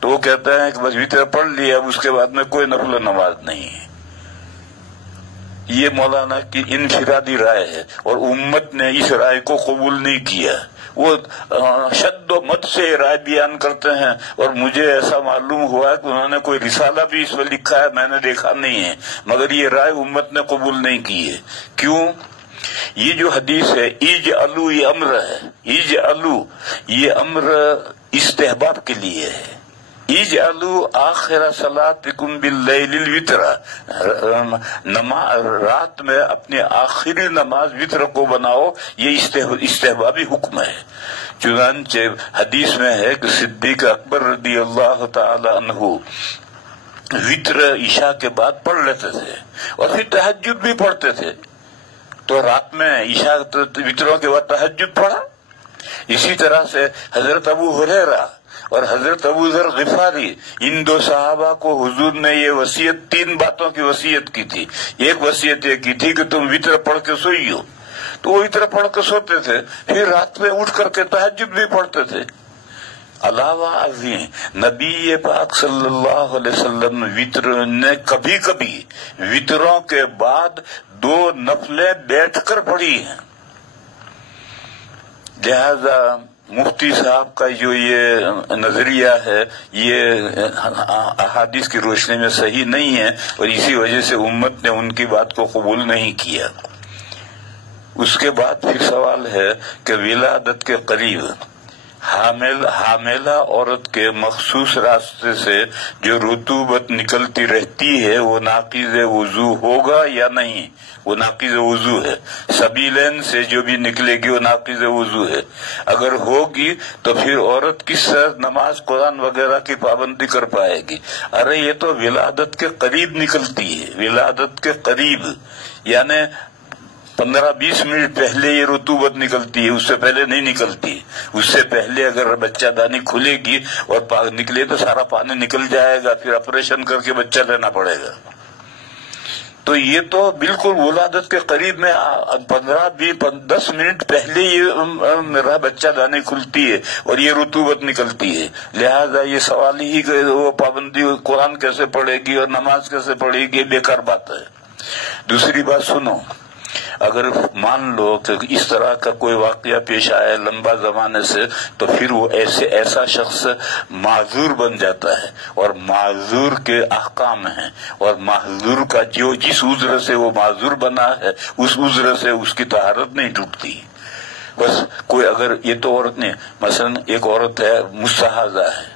تو وہ کہتا ہے کہ بس وتر پڑھ لیا، اب اس کے بعد میں کوئی نفل نماز نہیں ہے۔ یہ مولانا کی انفرادی رائے ہے اور امت نے اس رائے کو قبول نہیں کیا۔ وہ شد و مت سے رائے بیان کرتے ہیں، اور مجھے ایسا معلوم ہوا کہ انہوں نے کوئی رسالہ بھی اس میں لکھا ہے، میں نے دیکھا نہیں ہے، مگر یہ رائے امت نے قبول نہیں کی ہے۔ کیوں؟ یہ جو حدیث ہے ایجعلو، یہ امر ہے، ایجعلو یہ امر استحباب کے لیے ہے۔ ایجعلو آخر صلاتکم باللیل الوتر، رات میں اپنی آخری نماز وتر کو بناؤ، یہ استحبابی حکم ہے۔ چنانچہ حدیث میں ہے کہ صدیق اکبر رضی اللہ تعالی عنہ وتر عشاء کے بعد پڑھ لیتے تھے اور پھر تہجد بھی پڑھتے تھے، تو رات میں عشاء وتروں کے بعد تہجد پڑھا۔ اسی طرح سے حضرت ابو ہریرہ اور حضرت ابو ذر غفاری، ان دو صحابہ کو حضور نے یہ وصیت، 3 باتوں کی وصیت کی تھی۔ ایک وصیت یہ کی تھی کہ تم وتر پڑھ کے سوئیو، تو وہ وتر پڑھ کے سوتے تھے، پھر رات میں اٹھ کر کے تہجد بھی پڑھتے تھے۔ علاوہ ازیں نبی پاک صلی اللہ علیہ وسلم وتر نے کبھی کبھی وتروں کے بعد 2 نفلیں بیٹھ کر پڑھی ہیں۔ لہذا مفتی صاحب کا جو یہ نظریہ ہے یہ احادیث کی روشنی میں صحیح نہیں ہے، اور اسی وجہ سے امت نے ان کی بات کو قبول نہیں کیا۔ اس کے بعد پھر سوال ہے کہ ولادت کے قریب حاملہ عورت کے مخصوص راستے سے جو رطوبت نکلتی رہتی ہے وہ ناقض وضو ہوگا یا نہیں؟ وہ ناقض وضو ہے۔ سبیلین سے جو بھی نکلے گی وہ ناقض وضو ہے۔ اگر ہوگی تو پھر عورت کس طرح نماز قرآن وغیرہ کی پابندی کر پائے گی؟ ارے یہ تو ولادت کے قریب نکلتی ہے، ولادت کے قریب، یعنی 15-20 منٹ پہلے یہ رطوبت نکلتی ہے، اس سے پہلے نہیں نکلتی۔ اس سے پہلے اگر بچہ دانی کھلے گی اور نکلے تو سارا پانی نکل جائے گا، پھر آپریشن کر کے بچہ لینا پڑے گا۔ تو یہ تو بالکل ولادت کے قریب میں 15-10 منٹ پہلے یہ میرا بچہ دانی کھلتی ہے اور یہ رطوبت نکلتی ہے۔ لہذا یہ سوال ہی کہ وہ پابندی قرآن کیسے پڑھے گی اور نماز کیسے پڑھے گی، بیکار بات ہے۔ دوسری بات سنو، اگر مان لو کہ اس طرح کا کوئی واقعہ پیش آیا لمبا زمانے سے، تو پھر وہ ایسا شخص معذور بن جاتا ہے، اور معذور کے احکام ہیں، اور معذور کا جس عذر سے وہ معذور بنا ہے اس عذر سے اس کی طہارت نہیں ٹوٹتی۔ بس کوئی اگر یہ تو عورت نہیں، مثلا ایک عورت ہے مستحاضہ ہے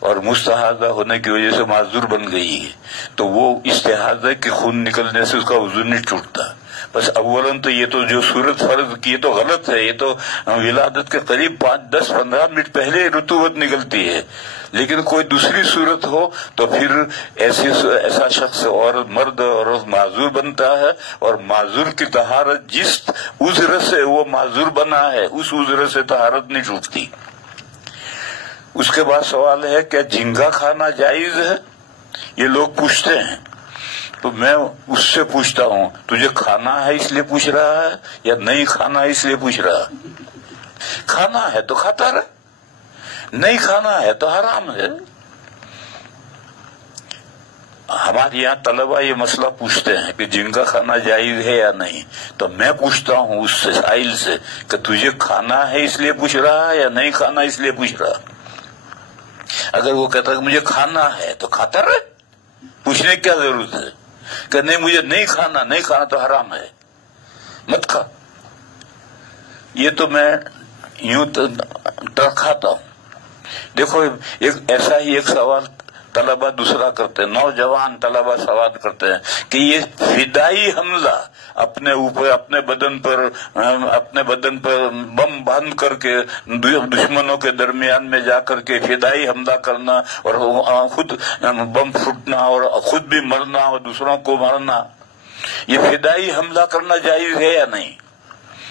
اور مستحاضہ ہونے کی وجہ سے معذور بن گئی ہے، تو وہ استحاضہ کے خون نکلنے سے اس کا وضو نہیں ٹوٹتا۔ بس اولاً تو یہ تو جو صورت فرض کی تو غلط ہے، یہ تو ولادت کے قریب 5-10-15 منٹ پہلے رطوبت نکلتی ہے، لیکن کوئی دوسری صورت ہو تو پھر ایسا شخص عورت مرد اور معذور بنتا ہے، اور معذور کی طہارت جس عذر سے وہ معذور بنا ہے اس عذر سے طہارت نہیں ٹوٹتی۔ اس کے بعد سوال ہے کیا جھینگا کھانا جائز ہے؟ یہ لوگ پوچھتے ہیں، تو میں اس سے پوچھتا ہوں تجھے کھانا ہے اس لیے پوچھ رہا ہے یا نہیں کھانا ہے اس لیے پوچھ رہا ہے؟ کھانا ہے تو کھاتا رہے، نہیں کھانا ہے تو حرام ہے۔ ہمارے یہاں طلبہ یہ مسئلہ پوچھتے ہیں کہ جھینگا کھانا جائز ہے یا نہیں، تو میں پوچھتا ہوں اس سے سائل سے کہ تجھے کھانا ہے اس لیے پوچھ رہا ہے یا نہیں کھانا اس لیے پوچھ رہا؟ اگر وہ کہتا ہے کہ مجھے کھانا ہے تو کھاتا رہے، پوچھنے کی کیا ضرورت ہے کہ نہیں مجھے نہیں کھانا تو حرام ہے، مت کھا۔ یہ تو میں یوں ترکھاتا ہوں۔ دیکھو ایسا ہی ایک سوال طلبہ دوسرا کرتے ہیں، نوجوان طلبہ سوال کرتے ہیں کہ یہ فدائی حملہ اپنے اوپر اپنے بدن پر بم باندھ کر کے دشمنوں کے درمیان میں جا کر کے فدائی حملہ کرنا اور خود بم پھوٹنا اور خود بھی مرنا اور دوسروں کو مارنا، یہ فدائی حملہ کرنا جائز ہے یا نہیں؟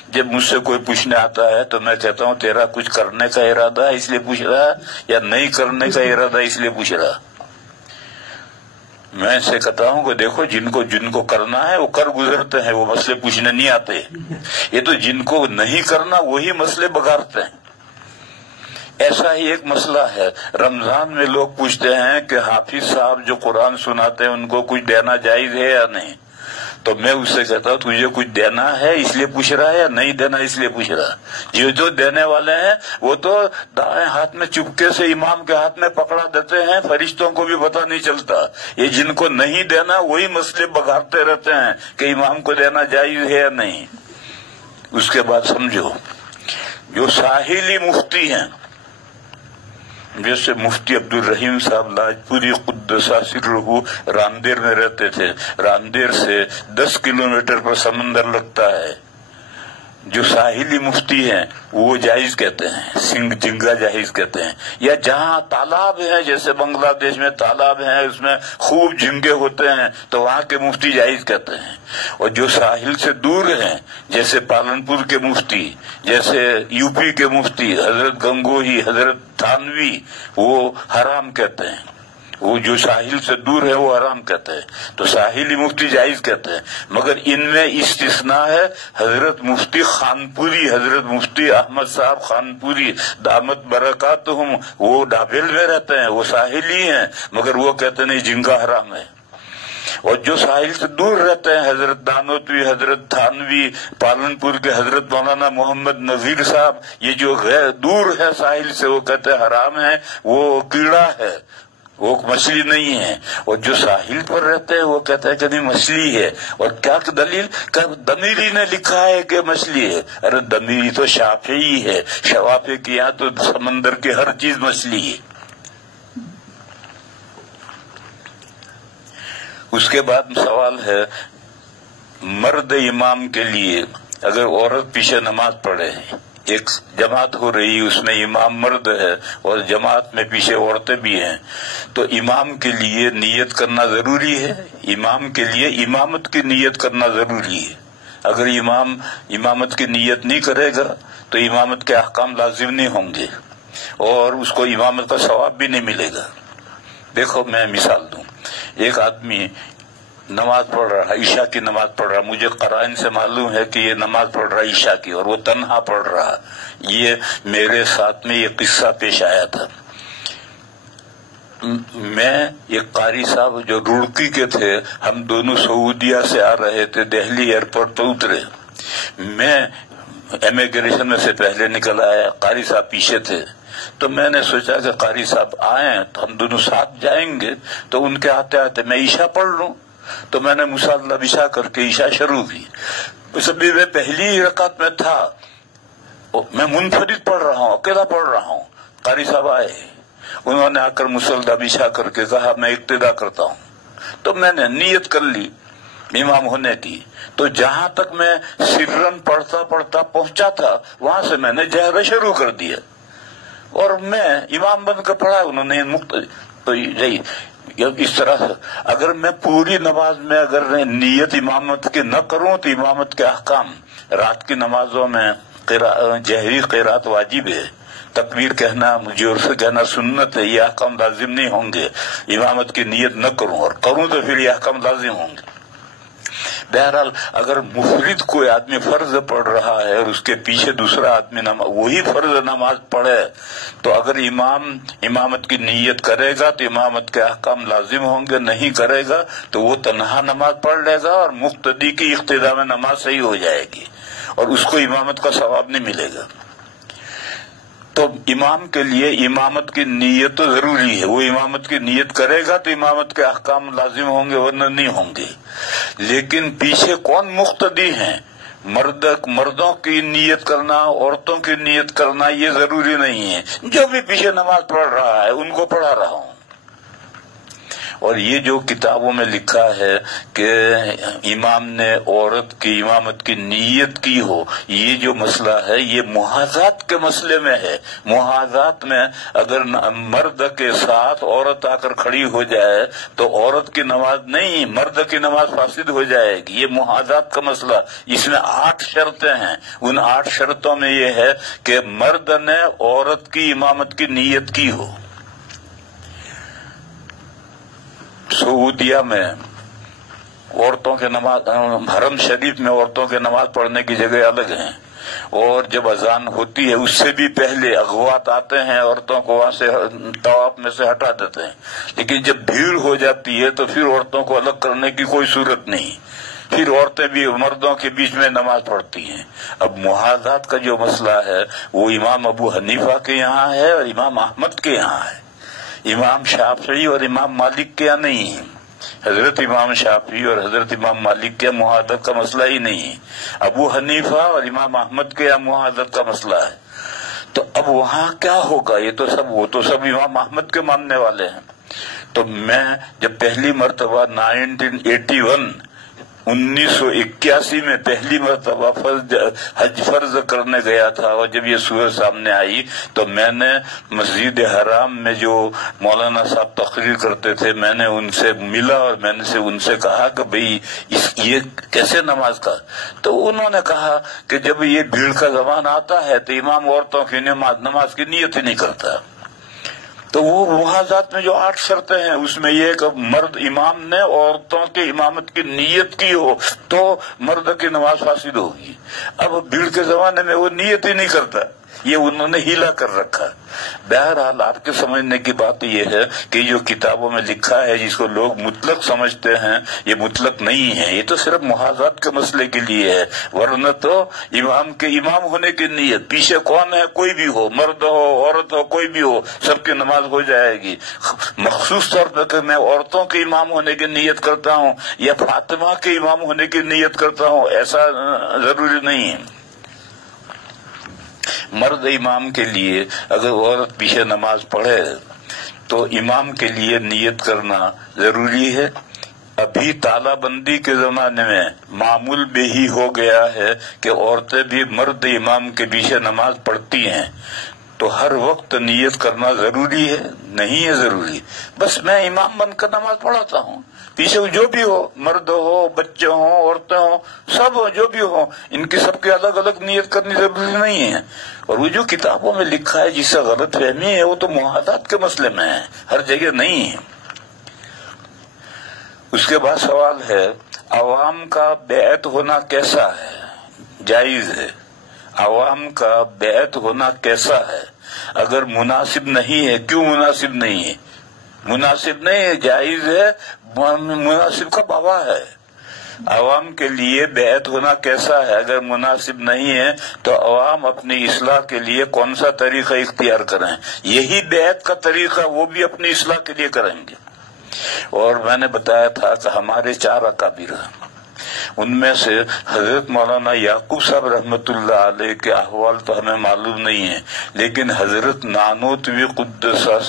جب مجھ سے کوئی پوچھنے آتا ہے تو میں کہتا ہوں تیرا کچھ کرنے کا ارادہ ہے اس لیے پوچھ رہا ہے یا نہیں کرنے کا ارادہ اس لیے پوچھ رہا؟ میں سے کہتا ہوں کہ دیکھو جن کو کرنا ہے وہ کر گزرتے ہیں، وہ مسئلے پوچھنے نہیں آتے۔ یہ تو جن کو نہیں کرنا وہی مسئلے بگاڑتے ہیں۔ ایسا ہی ایک مسئلہ ہے، رمضان میں لوگ پوچھتے ہیں کہ حافظ صاحب جو قرآن سناتے ہیں ان کو کچھ دینا جائز ہے یا نہیں؟ تو میں اس سے کہتا ہوں تجھے کچھ دینا ہے اس لیے پوچھ رہا ہے یا نہیں دینا اس لیے پوچھ رہا ہے؟ جو دینے والے ہیں وہ تو دائیں ہاتھ میں چپکے سے امام کے ہاتھ میں پکڑا دیتے ہیں، فرشتوں کو بھی پتہ نہیں چلتا۔ یہ جن کو نہیں دینا وہی مسئلے بگاڑتے رہتے ہیں کہ امام کو دینا جائز ہے یا نہیں۔ اس کے بعد سمجھو، جو ساحلی مفتی ہیں، جیسے مفتی عبدالرحیم صاحب لاجپوری قدسہ سرہ راندیر میں رہتے تھے، راندیر سے 10 کلومیٹر پر سمندر لگتا ہے، جو ساحلی مفتی ہیں وہ جائز کہتے ہیں، سنگ جنگا جائز کہتے ہیں، یا جہاں تالاب ہیں جیسے بنگلہ دیش میں تالاب ہیں اس میں خوب جھنگے ہوتے ہیں تو وہاں کے مفتی جائز کہتے ہیں، اور جو ساحل سے دور ہیں جیسے پالنپور کے مفتی، جیسے یو پی کے مفتی حضرت گنگوہی، حضرت تھانوی، وہ حرام کہتے ہیں، وہ جو ساحل سے دور ہے وہ حرام کہتے ہیں، تو ساحلی مفتی جائز کہتے ہیں، مگر ان میں استثناء ہے۔ حضرت مفتی خانپوری، حضرت مفتی احمد صاحب خانپوری دامت برکاتہم، وہ ڈابل میں رہتے ہیں، وہ ساحلی ہیں، مگر وہ کہتے نہیں جنگا حرام ہے۔ اور جو ساحل سے دور رہتے ہیں، حضرت دانوتوی، حضرت تھانوی، پالنپور کے حضرت مولانا محمد نذیر صاحب، یہ جو دور ہے ساحل سے وہ کہتے ہیں حرام ہے، وہ کیڑا ہے، وہ مچھلی نہیں ہے۔ اور جو ساحل پر رہتے ہیں وہ کہتے ہیں کہ نہیں مچھلی ہے، اور کیا دلیل؟ کہ دمیری نے لکھا ہے کہ مچھلی ہے۔ ارے دمیری تو شافعی ہے، شوافع کے یہاں تو سمندر کی ہر چیز مچھلی ہے۔ اس کے بعد سوال ہے، مرد امام کے لیے اگر عورت پیچھے نماز پڑھے، ایک جماعت ہو رہی اس میں امام مرد ہے اور جماعت میں پیچھے عورتیں بھی ہیں، تو امام کے لیے نیت کرنا ضروری ہے؟ امام کے لیے امامت کی نیت کرنا ضروری ہے۔ اگر امام امامت کی نیت نہیں کرے گا تو امامت کے احکام لازم نہیں ہوں گے اور اس کو امامت کا ثواب بھی نہیں ملے گا۔ دیکھو میں مثال دوں، ایک آدمی نماز پڑھ رہا، عشاء کی نماز پڑھ رہا، مجھے قرائن سے معلوم ہے کہ یہ نماز پڑھ رہا عشاء کی اور وہ تنہا پڑھ رہا۔ یہ میرے ساتھ میں یہ قصہ پیش آیا تھا۔ میں ایک قاری صاحب جو روڑکی کے تھے، ہم دونوں سعودیہ سے آ رہے تھے، دہلی ایئرپورٹ پہ اترے، میں امیگریشن میں سے پہلے نکل آیا، قاری صاحب پیچھے تھے، تو میں نے سوچا کہ قاری صاحب آئیں تو ہم دونوں ساتھ جائیں گے، تو ان کے آتے آتے میں عشاء پڑھ لوں، تو میں نے مصلی بچھا کر کے عشاء شروع کی۔ سبھی میں پہلی رکعت میں تھا، میں منفرد پڑھ رہا ہوں، اکیلا پڑھ رہا ہوں، قاری صاحب آئے، انہوں نے آ کر مصلی بچھا کر کے کہا میں اقتدا کرتا ہوں، تو میں نے نیت کر لی امام ہونے کی، تو جہاں تک میں سرن پڑھتا پڑھتا پہنچا تھا وہاں سے میں نے جہر شروع کر دیا اور میں امام بن کر پڑھا، انہوں نے تو یہی اس طرح سے اگر میں پوری نماز میں اگر نیت امامت کی نہ کروں تو امامت کے احکام، رات کی نمازوں میں جہری قرات واجب ہے، تکبیر کہنا جور سے کہنا سنت ہے، یہ احکام لازم نہیں ہوں گے، امامت کی نیت نہ کروں اور کروں تو پھر یہ احکام لازم ہوں گے۔ بہرحال اگر مفرد کوئی آدمی فرض پڑھ رہا ہے اور اس کے پیچھے دوسرا آدمی وہی فرض نماز پڑھے تو اگر امام امامت کی نیت کرے گا تو امامت کے احکام لازم ہوں گے، نہیں کرے گا تو وہ تنہا نماز پڑھ لے گا اور مقتدی کی اقتداء میں نماز صحیح ہو جائے گی اور اس کو امامت کا ثواب نہیں ملے گا۔ تو امام کے لیے امامت کی نیت تو ضروری ہے، وہ امامت کی نیت کرے گا تو امامت کے احکام لازم ہوں گے ورنہ نہیں ہوں گے۔ لیکن پیچھے کون مقتدی ہیں، مردوں کی نیت کرنا، عورتوں کی نیت کرنا یہ ضروری نہیں ہے، جو بھی پیچھے نماز پڑھ رہا ہے ان کو پڑھا رہا ہوں۔ اور یہ جو کتابوں میں لکھا ہے کہ امام نے عورت کی امامت کی نیت کی ہو، یہ جو مسئلہ ہے یہ محاذات کے مسئلے میں ہے۔ محاذات میں اگر مرد کے ساتھ عورت آ کر کھڑی ہو جائے تو عورت کی نماز نہیں، مرد کی نماز فاسد ہو جائے گی، یہ محاذات کا مسئلہ۔ اس میں 8 شرطیں ہیں، ان 8 شرطوں میں یہ ہے کہ مرد نے عورت کی امامت کی نیت کی ہو۔ سعودیہ میں عورتوں کے نماز، حرم شریف میں عورتوں کے نماز پڑھنے کی جگہ الگ ہیں، اور جب اذان ہوتی ہے اس سے بھی پہلے اغوات آتے ہیں، عورتوں کو وہاں سے طواف میں سے ہٹا دیتے ہیں، لیکن جب بھیڑ ہو جاتی ہے تو پھر عورتوں کو الگ کرنے کی کوئی صورت نہیں، پھر عورتیں بھی مردوں کے بیچ میں نماز پڑھتی ہیں۔ اب محاذات کا جو مسئلہ ہے وہ امام ابو حنیفہ کے یہاں ہے اور امام احمد کے یہاں ہے، امام شافعی اور امام مالک کے یہاں نہیں ہے۔ حضرت امام شافعی اور حضرت امام مالک کے محاذات کا مسئلہ ہی نہیں ہے، ابو حنیفہ اور امام احمد کے یہاں محاذات کا مسئلہ ہے۔ تو اب وہاں کیا ہوگا؟ وہ تو سب امام احمد کے ماننے والے ہیں۔ تو میں جب پہلی مرتبہ 1981 میں پہلی مرتبہ حج فرض کرنے گیا تھا، اور جب یہ صورت سامنے آئی تو میں نے مسجد حرام میں جو مولانا صاحب تقریر کرتے تھے میں نے ان سے ملا اور میں نے ان سے کہا کہ بھئی یہ کیسے نماز کا؟ تو انہوں نے کہا کہ جب یہ بھیڑ کا زمانہ آتا ہے تو امام عورتوں کی نماز کی نیت ہی نہیں کرتا۔ تو وہ محاذات میں جو 8 شرطیں ہیں اس میں یہ کہ مرد امام نے عورتوں کے امامت کی نیت کی ہو تو مرد کی نماز فاسد ہوگی۔ اب بھیڑ کے زمانے میں وہ نیت ہی نہیں کرتا، یہ انہوں نے ہیلا کر رکھا۔ بہرحال آپ کے سمجھنے کی بات یہ ہے کہ جو کتابوں میں لکھا ہے جس کو لوگ مطلق سمجھتے ہیں یہ مطلق نہیں ہے، یہ تو صرف محاذات کے مسئلے کے لیے ہے، ورنہ تو امام کے امام ہونے کی نیت، پیچھے کون ہے کوئی بھی ہو، مرد ہو عورت ہو کوئی بھی ہو، سب کی نماز ہو جائے گی۔ مخصوص طور پر کہ میں عورتوں کے امام ہونے کی نیت کرتا ہوں یا فاطمہ کے امام ہونے کی نیت کرتا ہوں ایسا ضروری نہیں ہے۔ مرد امام کے لیے اگر عورت پیچھے نماز پڑھے تو امام کے لیے نیت کرنا ضروری ہے۔ ابھی تالہ بندی کے زمانے میں معمول بے ہی ہو گیا ہے کہ عورتیں بھی مرد امام کے پیچھے نماز پڑھتی ہیں، تو ہر وقت نیت کرنا ضروری ہے؟ نہیں ہے ضروری، بس میں امام بن کر نماز پڑھاتا ہوں، پیچھے جو بھی ہو، مرد ہو بچے ہوں عورتیں ہوں سب ہو جو بھی ہو، ان کی سب کی الگ الگ نیت کرنی ضروری نہیں ہے۔ اور وہ جو کتابوں میں لکھا ہے جس سے غلط فہمی ہے وہ تو محاذات کے مسئلے میں ہے، ہر جگہ نہیں ہے۔ اس کے بعد سوال ہے عوام کا بیعت ہونا کیسا ہے؟ جائز ہے، عوام کا بیعت ہونا کیسا ہے؟ اگر مناسب نہیں ہے، کیوں مناسب نہیں ہے؟ مناسب نہیں ہے، جائز ہے، مناسب کا بابا ہے۔ عوام کے لیے بیعت ہونا کیسا ہے؟ اگر مناسب نہیں ہے تو عوام اپنی اصلاح کے لیے کون سا طریقہ اختیار کریں؟ یہی بیعت کا طریقہ وہ بھی اپنی اصلاح کے لیے کریں گے۔ اور میں نے بتایا تھا کہ ہمارے 4 اکابر ہیں، ان میں سے حضرت مولانا یعقوب صاحب رحمت اللہ علیہ کے احوال تو ہمیں معلوم نہیں ہے، لیکن حضرت نانوتوی قدس سرہ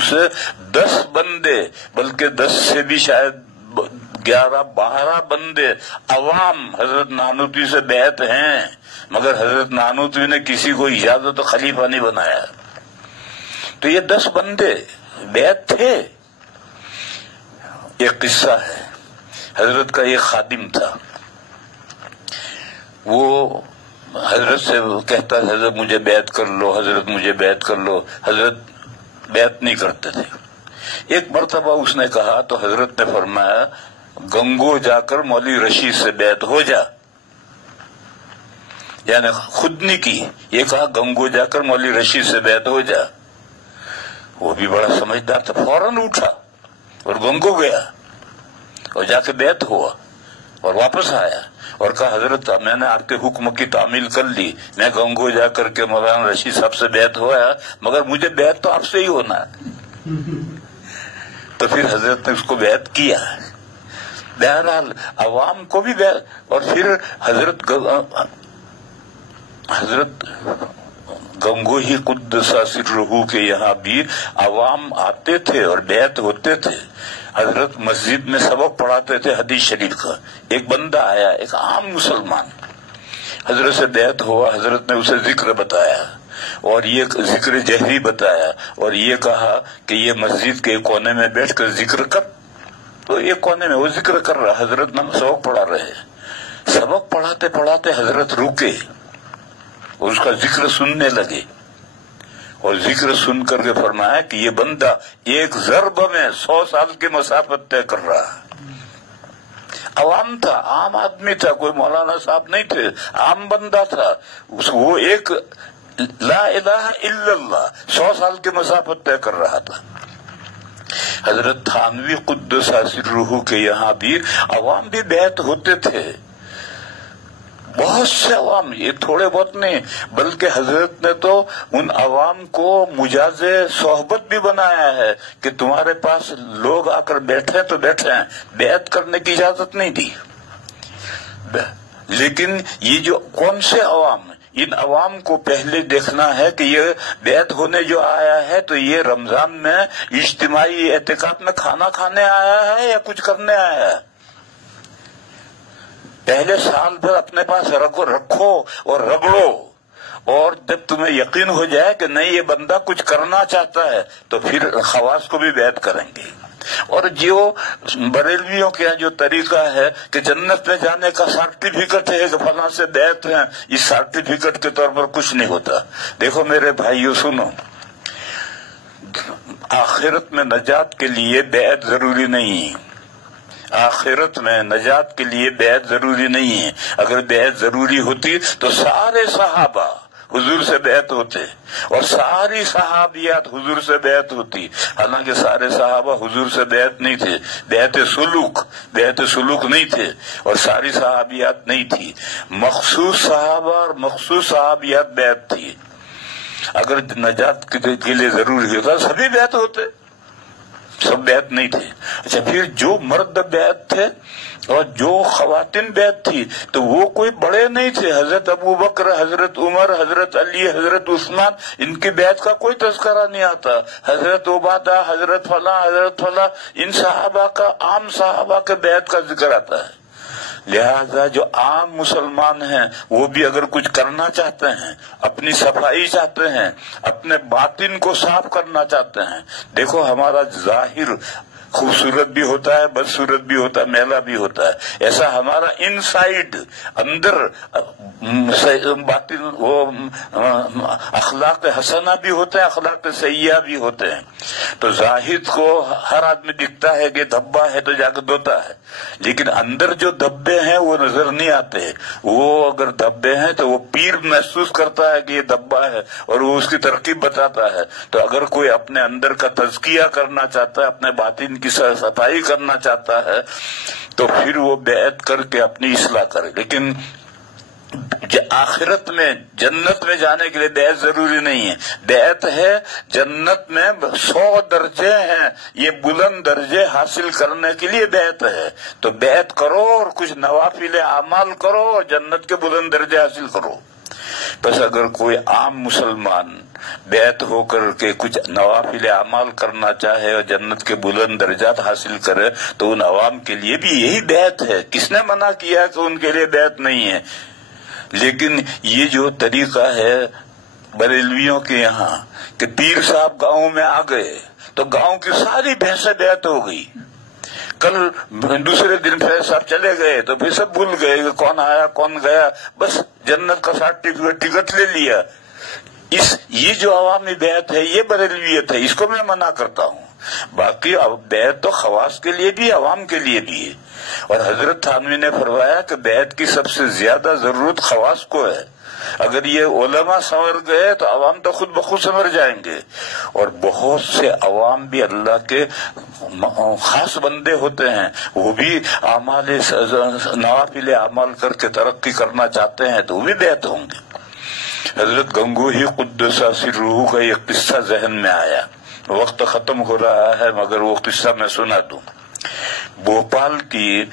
سے 10 بندے، بلکہ 10 سے بھی شاید 11-12 بندے عوام حضرت نانوتوی سے بیعت ہیں، مگر حضرت نانوتوی نے کسی کو اجازت خلیفہ نہیں بنایا۔ تو یہ 10 بندے بیعت تھے۔ ایک قصہ ہے، حضرت کا ایک خادم تھا، وہ حضرت سے کہتا تھا حضرت مجھے بیعت کر لو، حضرت مجھے بیعت کر لو، حضرت بیعت نہیں کرتے تھے۔ ایک مرتبہ اس نے کہا تو حضرت نے فرمایا گنگو جا کر مولوی رشید سے بیعت ہو جا، یعنی خود نہیں کی، یہ کہا گنگو جا کر مولوی رشید سے بیعت ہو جا۔ وہ بھی بڑا سمجھدار تھا، فوراً اٹھا اور گنگو گیا اور جا کے بیعت ہوا اور واپس آیا اور کہا حضرت میں نے آپ کے حکم کی تعمیل کر لی، میں گنگو جا کر کے مولانا رشید صاحب سے بیعت ہوا، مگر مجھے بیعت تو آپ سے ہی ہونا ہے۔ تو پھر حضرت نے اس کو بیعت کیا۔ بہرحال عوام کو بھی بیعت، اور پھر حضرت گنگوہی قدس سرہ کے یہاں بھی عوام آتے تھے اور بیعت ہوتے تھے۔ حضرت مسجد میں سبق پڑھاتے تھے حدیث شریف کا، ایک بندہ آیا، ایک عام مسلمان، حضرت سے بیعت ہوا، حضرت نے اسے ذکر بتایا اور یہ ذکر جہری بتایا اور یہ کہا کہ یہ مسجد کے کونے میں بیٹھ کر ذکر کر، تو ایک کونے میں وہ ذکر کر رہا، حضرت نے سبق پڑھا رہے، سبق پڑھاتے پڑھاتے حضرت رکے اور اس کا ذکر سننے لگے، اور ذکر سن کر کے فرمایا کہ یہ بندہ ایک ضرب میں 100 سال کی مسافت طے کر رہا ہے۔ عوام تھا، عام آدمی تھا، کوئی مولانا صاحب نہیں تھے، عام بندہ تھا، وہ ایک لا الہ الا اللہ 100 سال کی مسافت طے کر رہا تھا۔ حضرت تھانوی قدس سرہ کے یہاں بھی عوام بھی بیعت ہوتے تھے، بہت سے عوام، یہ تھوڑے بہت نہیں، بلکہ حضرت نے تو ان عوام کو مجاز صحبت بھی بنایا ہے کہ تمہارے پاس لوگ آ کر بیٹھے تو بیٹھے ہیں، بیعت کرنے کی اجازت نہیں دی۔ لیکن یہ جو کون سے عوام، ان عوام کو پہلے دیکھنا ہے کہ یہ بیعت ہونے جو آیا ہے تو یہ رمضان میں اجتماعی اعتکاف میں کھانا کھانے آیا ہے یا کچھ کرنے آیا ہے؟ پہلے سال بھر اپنے پاس رکھو اور رگڑو، اور جب تمہیں یقین ہو جائے کہ نہیں یہ بندہ کچھ کرنا چاہتا ہے تو پھر خواص کو بھی بیعت کریں گے۔ اور جو بریلویوں کے جو طریقہ ہے کہ جنت میں جانے کا سرٹیفکیٹ ہے کہ فلاں سے بیعت ہے، اس سرٹیفکیٹ کے طور پر کچھ نہیں ہوتا۔ دیکھو میرے بھائیو سنو، آخرت میں نجات کے لیے بیعت ضروری نہیں، آخرت میں نجات کے لیے بیعت ضروری نہیں ہے۔ اگر بیعت ضروری ہوتی تو سارے صحابہ حضور سے بیعت ہوتے اور ساری صحابیات حضور سے بیعت ہوتی، حالانکہ سارے صحابہ حضور سے بیعت نہیں تھے، بیعت سلوک نہیں تھے، اور ساری صحابیات نہیں تھی، مخصوص صحابہ اور مخصوص صحابیات بیعت تھی۔ اگر نجات کے لیے ضروری ہوتا سبھی بیعت ہوتے، سب بیعت نہیں تھے۔ اچھا، پھر جو مرد بیعت تھے اور جو خواتین بیعت تھی تو وہ کوئی بڑے نہیں تھے، حضرت ابو بکر، حضرت عمر، حضرت علی، حضرت عثمان، ان کی بیعت کا کوئی تذکرہ نہیں آتا، حضرت عبادہ، حضرت فلاں، ان صحابہ کا، عام صحابہ کے بیعت کا ذکر آتا ہے۔ لہذا جو عام مسلمان ہیں وہ بھی اگر کچھ کرنا چاہتے ہیں، اپنی صفائی چاہتے ہیں، اپنے باطن کو صاف کرنا چاہتے ہیں، دیکھو ہمارا ظاہر خوبصورت بھی ہوتا ہے، بدصورت بھی ہوتا ہے، میلا بھی ہوتا ہے، ایسا ہمارا انسائیڈ اندر باطن وہ اخلاق حسنہ بھی ہوتے ہیں، اخلاق سیئہ بھی ہوتے ہیں۔ تو ظاہر کو ہر آدمی دکھتا ہے کہ دھبا ہے تو جا کے دھوتا ہے، لیکن اندر جو دھبے ہیں وہ نظر نہیں آتے۔ وہ اگر دھبے ہیں تو وہ پیر محسوس کرتا ہے کہ یہ دھبا ہے اور وہ اس کی ترکیب بتاتا ہے۔ تو اگر کوئی اپنے اندر کا تزکیہ کرنا چاہتا ہے، اپنے باطن کی صفائی کرنا چاہتا ہے تو پھر وہ بیعت کر کے اپنی اصلاح کرے۔ لیکن آخرت میں جنت میں جانے کے لیے بیعت ضروری نہیں ہے، بیعت ہے جنت میں 100 درجے ہیں، یہ بلند درجے حاصل کرنے کے لیے بیعت ہے۔ تو بیعت کرو اور کچھ نوافل اعمال کرو اور جنت کے بلند درجے حاصل کرو۔ بس اگر کوئی عام مسلمان بیعت ہو کر کے کچھ نوافل اعمال کرنا چاہے اور جنت کے بلند درجات حاصل کرے تو ان عوام کے لیے بھی یہی بیعت ہے۔ کس نے منع کیا کہ ان کے لیے بیعت نہیں ہے؟ لیکن یہ جو طریقہ ہے بریلویوں کے یہاں کہ پیر صاحب گاؤں میں آ گئے تو گاؤں کی ساری بھینسیں بیعت ہو گئی، کل دوسرے دن پھر صاحب چلے گئے تو پھر سب بھول گئے کہ کون آیا کون گیا، بس جنت کا سرٹیفکیٹ ٹکٹ لے لیا۔ یہ جو عوامی بیعت ہے یہ بریلویت ہے، اس کو میں منع کرتا ہوں۔ باقی بیعت تو خواص کے لیے بھی، عوام کے لیے بھی ہے۔ اور حضرت تھانوی نے فرمایا کہ بیعت کی سب سے زیادہ ضرورت خواص کو ہے۔ اگر یہ علماء سنور گئے تو عوام تو خود بخود سنور جائیں گے۔ اور بہت سے عوام بھی اللہ کے خاص بندے ہوتے ہیں، وہ بھی اعمال نوافل اعمال کر کے ترقی کرنا چاہتے ہیں تو وہ بھی بیعت ہوں گے۔ حضرت گنگوہی قدس سرہ کا یہ قصہ ذہن میں آیا، وقت ختم ہو رہا ہے مگر وہ قصہ میں سنا دوں۔ بھوپال کی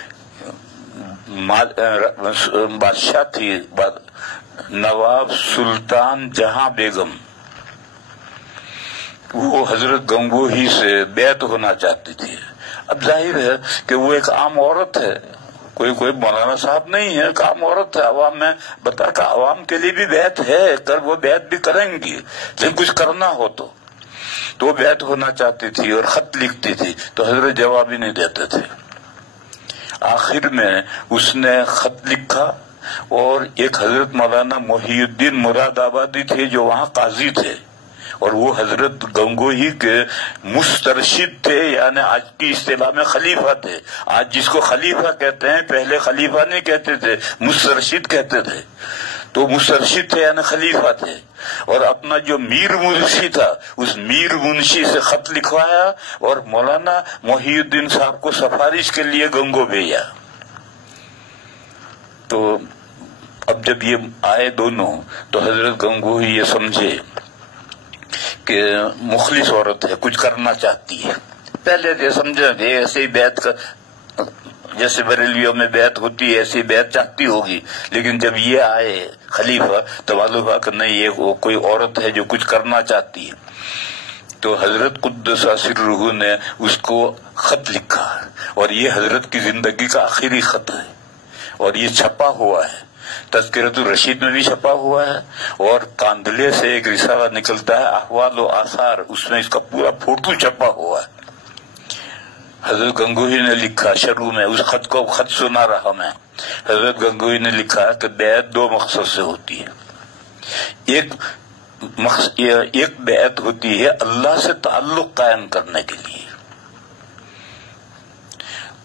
بادشاہ تھی نواب سلطان جہاں بیگم، وہ حضرت گنگوہی سے بیعت ہونا چاہتی تھی۔ اب ظاہر ہے کہ وہ ایک عام عورت ہے، کوئی مولانا صاحب نہیں ہے، ایک عام عورت ہے، عوام میں بتا کہ عوام کے لیے بھی بیعت ہے، وہ بیعت بھی کریں گی، لیکن کچھ کرنا ہو تو وہ بیعت ہونا چاہتی تھی اور خط لکھتی تھی تو حضرت جواب ہی نہیں دیتے تھے۔ آخر میں اس نے خط لکھا اور ایک حضرت مولانا محی الدین مراد آبادی تھے جو وہاں قاضی تھے، اور وہ حضرت گنگوہی کے مسترشد تھے، یعنی آج کی اصطلاح میں خلیفہ تھے۔ آج جس کو خلیفہ کہتے ہیں، پہلے خلیفہ نہیں کہتے تھے، مسترشد کہتے تھے۔ تو مسترشد تھے یعنی خلیفہ تھے، اور اپنا جو میر منشی تھا اس میر منشی سے خط لکھوایا اور مولانا محی الدین صاحب کو سفارش کے لیے گنگو بھیجا۔ تو اب جب یہ آئے دونوں تو حضرت گنگوہی یہ سمجھے کہ مخلص عورت ہے، کچھ کرنا چاہتی ہے۔ پہلے یہ سمجھا کہ ایسے ہی بیعت کا، جیسے بریلویوں میں بیعت ہوتی ہے ایسی بیعت چاہتی ہوگی، لیکن جب یہ آئے خلیفہ تو معلوم ہوا کہ نہیں، یہ کوئی عورت ہے جو کچھ کرنا چاہتی ہے۔ تو حضرت قدس سرہ نے اس کو خط لکھا، اور یہ حضرت کی زندگی کا آخری خط ہے، اور یہ چھپا ہوا ہے، تذکرۃ الرشید میں بھی چھپا ہوا ہے، اور کاندلے سے ایک رسالہ نکلتا ہے احوال و آثار، اس میں اس کا پورا فوٹو چھپا ہوا ہے۔ حضرت گنگوہی نے لکھا شروع میں، اس خط کو خط سنا رہا میں، حضرت گنگوہی نے لکھا کہ بیعت دو مقصد سے ہوتی ہے۔ ایک بیعت ہوتی ہے اللہ سے تعلق قائم کرنے کے لیے،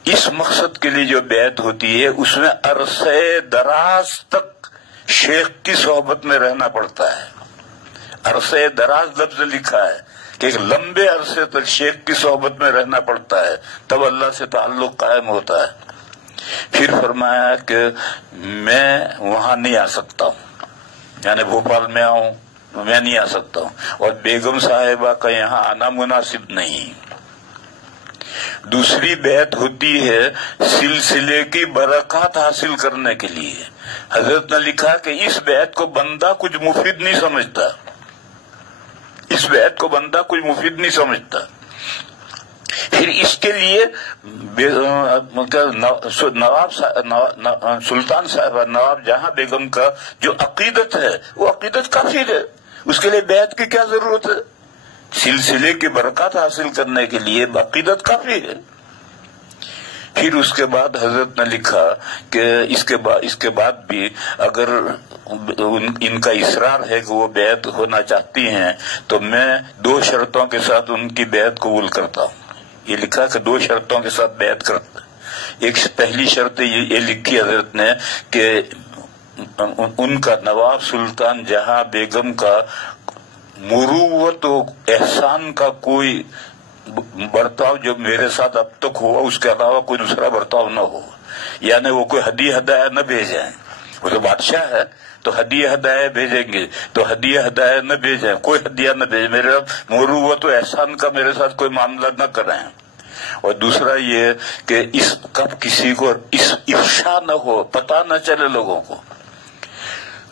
اس مقصد کے لیے جو بیعت ہوتی ہے اس میں عرصے دراز تک شیخ کی صحبت میں رہنا پڑتا ہے۔ عرصے دراز لفظ لکھا ہے کہ ایک لمبے عرصے تک شیخ کی صحبت میں رہنا پڑتا ہے، تب اللہ سے تعلق قائم ہوتا ہے۔ پھر فرمایا کہ میں وہاں نہیں آ سکتا ہوں، یعنی بھوپال میں آؤں میں نہیں آ سکتا ہوں، اور بیگم صاحبہ کا یہاں آنا مناسب نہیں۔ دوسری بیعت ہوتی ہے سلسلے کی برکات حاصل کرنے کے لیے۔ حضرت نے لکھا کہ اس بیعت کو بندہ کچھ مفید نہیں سمجھتا، اس بیعت کو بندہ کچھ مفید نہیں سمجھتا۔ پھر اس کے لیے نواب سلطان صاحبہ نواب جہاں بیگم کا جو عقیدت ہے وہ عقیدت کافی ہے، اس کے لیے بیعت کی کیا ضرورت ہے؟ سلسلے کی برکات حاصل کرنے کے لیے عقیدت کافی ہے۔ پھر اس کے بعد حضرت نے لکھا کہ اس کے بعد بھی اگر ان کا اصرار ہے کہ وہ بیعت ہونا چاہتی ہیں تو میں 2 شرطوں کے ساتھ ان کی بیعت قبول کرتا ہوں۔ یہ لکھا کہ 2 شرطوں کے ساتھ بیعت کرتا ہے۔ ایک پہلی شرط یہ لکھی حضرت نے کہ ان کا نواب سلطان جہاں بیگم کا مروت و احسان کا کوئی برتاؤ جو میرے ساتھ اب تک ہوا اس کے علاوہ کوئی دوسرا برتاؤ نہ ہو، یعنی وہ کوئی ہدیہ ہدایہ نہ بھیجیں، وہ تو بادشاہ ہے تو ہدیہ ہدایہ بھیجیں گے، تو ہدیہ ہدایہ نہ بھیجیں، کوئی ہدیہ نہ بھیجیں، میرے مروت و احسان کا میرے ساتھ کوئی معاملہ نہ کریں۔ اور دوسرا یہ کہ اس کب کسی کو اس افشا نہ ہو، پتہ نہ چلے لوگوں کو،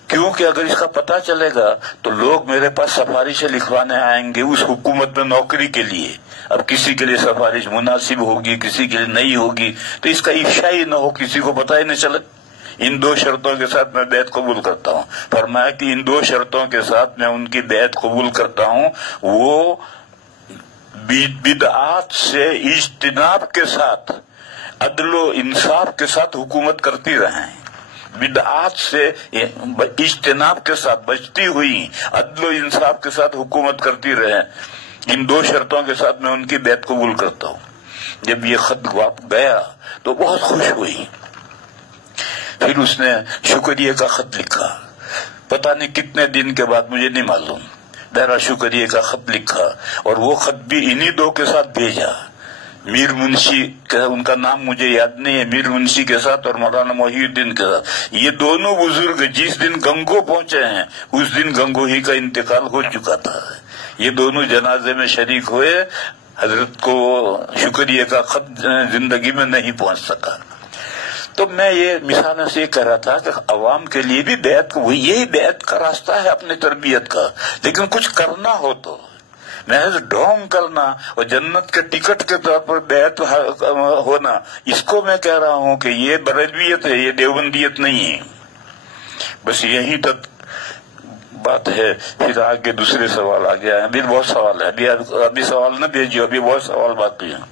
کیونکہ اگر اس کا پتہ چلے گا تو لوگ میرے پاس سفارشیں لکھوانے آئیں گے اس حکومت میں نوکری کے لیے۔ اب کسی کے لیے سفارش مناسب ہوگی، کسی کے لیے نہیں ہوگی، تو اس کا افشا ہی نہ ہو، کسی کو پتہ ہی نہیں چلے۔ ان 2 شرطوں کے ساتھ میں بیعت قبول کرتا ہوں۔ فرمایا کہ ان 2 شرطوں کے ساتھ میں ان کی بیعت قبول کرتا ہوں، وہ بدعات سے اجتناب کے ساتھ، عدل و انصاف کے ساتھ حکومت کرتی رہیں، بدعات سے اجتناب کے ساتھ بچتی ہوئی عدل و انصاف کے ساتھ حکومت کرتی رہیں۔ ان 2 شرطوں کے ساتھ میں ان کی بیعت قبول کرتا ہوں۔ جب یہ خط گیا تو بہت خوش ہوئی۔ پھر اس نے شکریہ کا خط لکھا، پتہ نہیں کتنے دن کے بعد، مجھے نہیں معلوم، میرا شکریہ کا خط لکھا، اور وہ خط بھی انہی 2 کے ساتھ بھیجا، میر منشی، ان کا نام مجھے یاد نہیں ہے، میر منشی کے ساتھ اور مولانا محی الدین کے ساتھ۔ یہ دونوں بزرگ جس دن گنگو پہنچے ہیں اس دن گنگوہی کا انتقال ہو چکا تھا، یہ دونوں جنازے میں شریک ہوئے، حضرت کو شکریہ کا خط زندگی میں نہیں پہنچ سکا۔ تو میں یہ مثال سے یہ کہہ رہا تھا کہ عوام کے لیے بھی بیعت، یہی بیعت کا راستہ ہے اپنی تربیت کا، لیکن کچھ کرنا ہو تو محض ڈھونگ کرنا اور جنت کے ٹکٹ کے طور پر بیعت ہونا، اس کو میں کہہ رہا ہوں کہ یہ بریلویت ہے، یہ دیوبندیت نہیں ہے۔ بس یہی تک بات ہے۔ پھر آگے دوسرے سوال آ گیا، ابھی بہت سوال ہے، ابھی سوال نہ بھیجیو، ابھی بہت سوال باقی ہیں۔